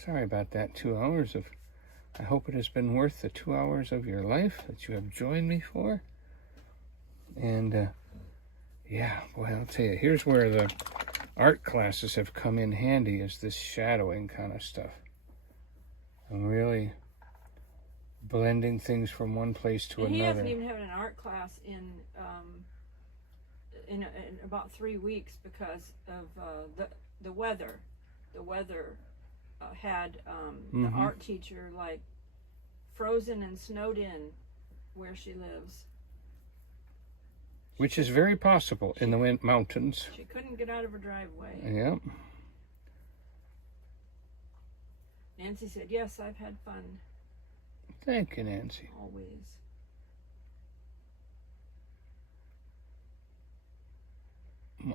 Sorry about that 2 hours of, I hope it has been worth the 2 hours of your life that you have joined me for. And, yeah, boy, I'll tell you, here's where the art classes have come in handy, is this shadowing kind of stuff. I'm really blending things from one place to He another. hasn't even had an art class in about 3 weeks because of the weather. The weather had the art teacher like frozen and snowed in where she lives. Which is very possible in the mountains. She couldn't get out of her driveway. Yep. Nancy said, yes, I've had fun. Thank you, Nancy. Always.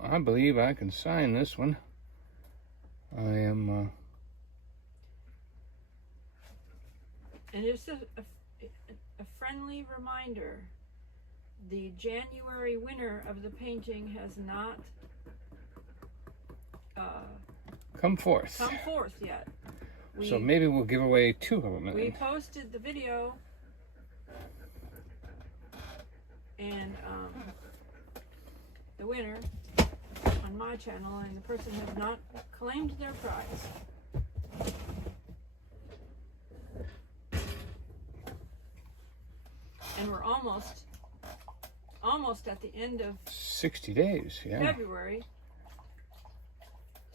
I believe I can sign this one. I am... And just a friendly reminder, the January winner of the painting has not come forth. come forth yet. So maybe we'll give away 2 of them. We posted the video and the winner on my channel, and the person has not claimed their prize. And we're almost at the end of 60 days, yeah. February.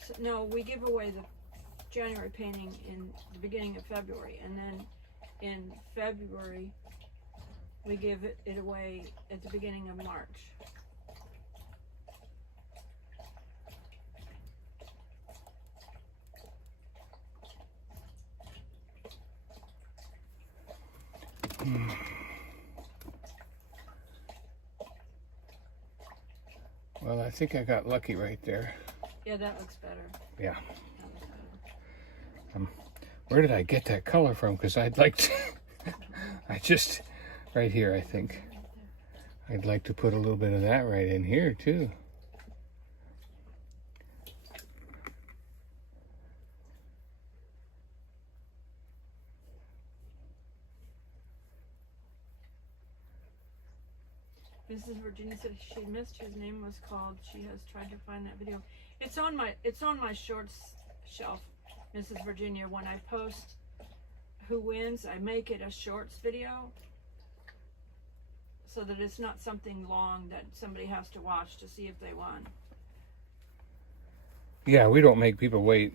So, no, we give away the January painting in the beginning of February, and then in February we give it away at the beginning of March. Well, I think I got lucky right there. Yeah, that looks better. Yeah. That looks better. Where did I get that color from? Because I'd like to... right here, I think. I'd like to put a little bit of that right in here, too. Mrs. Virginia said she missed his name was called. She has tried to find that video. It's on my shorts shelf, Mrs. Virginia. When I post who wins, I make it a shorts video so that it's not something long that somebody has to watch to see if they won. Yeah, we don't make people wait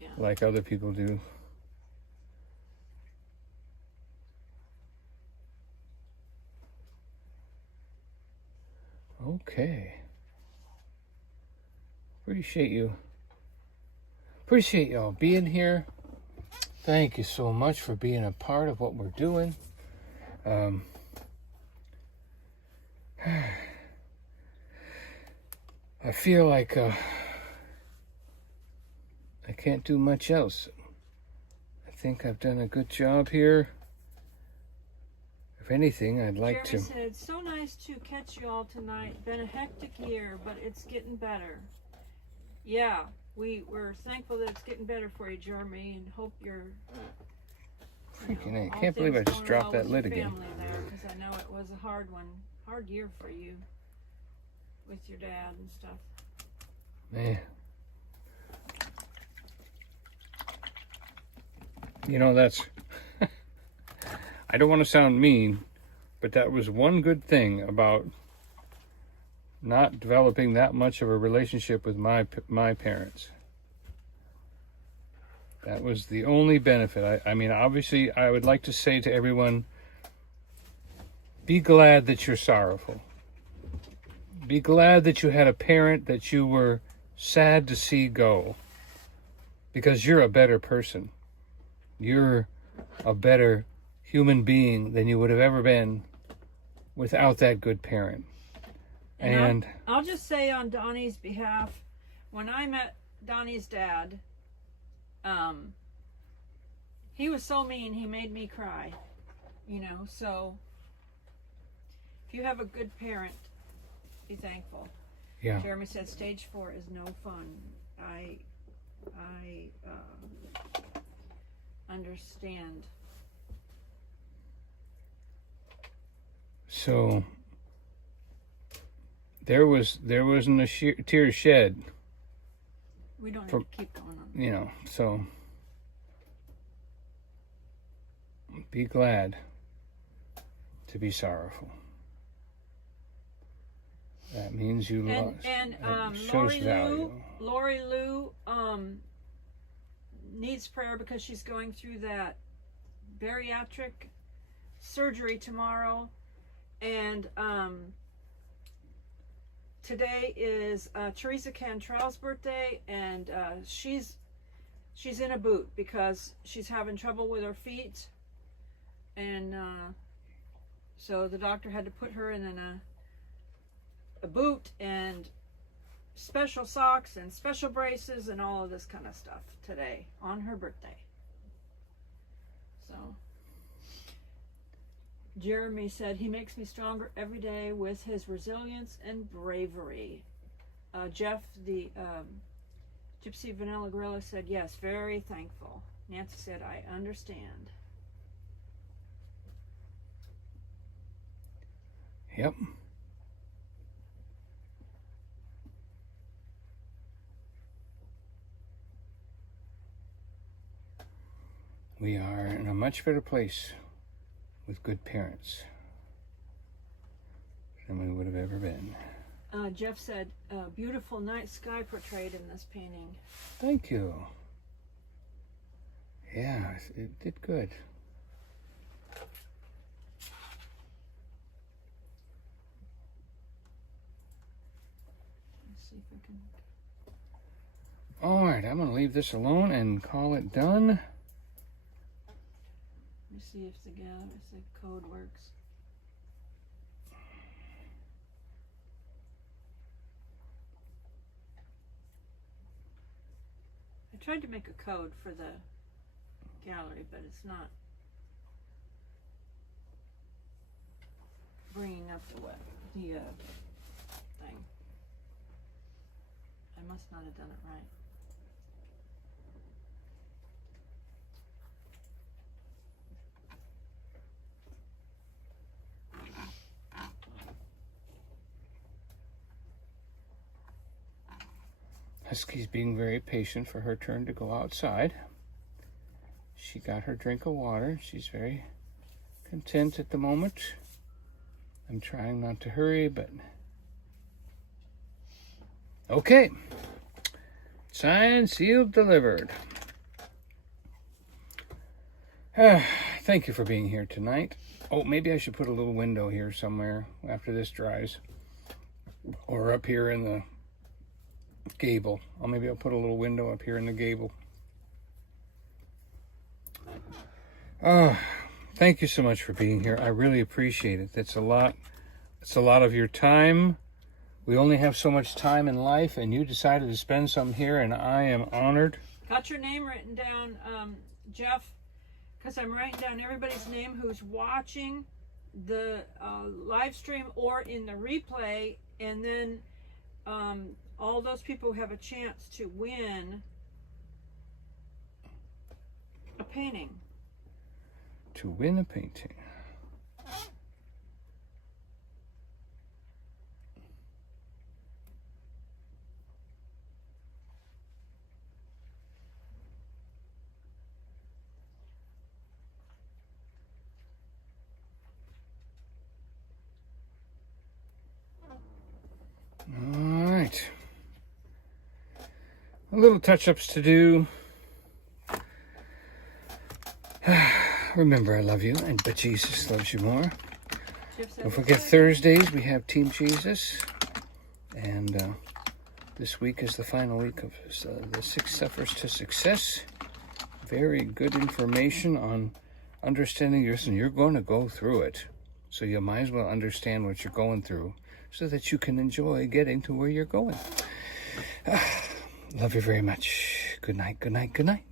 Yeah. like other people do. Okay. Appreciate y'all being here. Thank you so much for being a part of what we're doing. I feel like I can't do much else. I think I've done a good job here. If anything, I'd like Jeremy to. said, it's so nice to catch you all tonight. Been a hectic year, but it's getting better. Yeah, we're thankful that it's getting better for you, Jeremy, and hope you're. Freaking A. all Can't believe I things just going dropped well that with lid your again. family there, 'cause I know it was a hard year for you with your dad and stuff. Man. You know, that's. I don't want to sound mean, but that was one good thing about not developing that much of a relationship with my parents. That was the only benefit. I mean, obviously, I would like to say to everyone, be glad that you're sorrowful. Be glad that you had a parent that you were sad to see go. Because you're a better person. You're a better human being than you would have ever been without that good parent. And I'll just say on Donnie's behalf, when I met Donnie's dad, he was so mean, he made me cry. So if you have a good parent, be thankful. yeah. Jeremy said stage 4 is no fun. I understand. So there wasn't a tear shed, We don't need to keep going on. So be glad to be sorrowful. That means you lost. And That shows value. Lori Lou needs prayer because she's going through that bariatric surgery tomorrow, and today is Teresa Cantrell's birthday, and she's in a boot because she's having trouble with her feet, and so the doctor had to put her in a boot and special socks and special braces and all of this kind of stuff today on her birthday. So Jeremy said he makes me stronger every day with his resilience and bravery. Jeff, the Gypsy Vanilla Gorilla, said yes, very thankful. Nancy said, I understand. Yep. We are in a much better place with good parents than we would have ever been. Jeff said, beautiful night sky portrayed in this painting. Thank you. Yeah, it did good. Let's see if I can. All right, I'm going to leave this alone and call it done. Let me see if the code works. I tried to make a code for the gallery, but it's not bringing up the thing. I must not have done it right. Husky's being very patient for her turn to go outside. She got her drink of water. She's very content at the moment. I'm trying not to hurry, but... Okay. Signed, sealed, delivered. Thank you for being here tonight. Oh, maybe I should put a little window here somewhere after this dries. Or up here in the gable. Maybe I'll put a little window up here in the gable. Thank you so much for being here. I really appreciate it. It's a lot of your time We only have so much time in life, and you decided to spend some here, and I am honored. Got your name written down, Jeff, because I'm writing down everybody's name who's watching the live stream or in the replay, and then all those people who have a chance to win a painting. To win a painting. All right. A little touch-ups to do. Remember, I love you, but Jesus loves you more. Don't forget, Thursdays we have Team Jesus, and this week is the final week of the 6 Steps to Success. Very good information on understanding yours, and you're going to go through it, so you might as well understand what you're going through, so that you can enjoy getting to where you're going. Love you very much. Good night, good night, good night.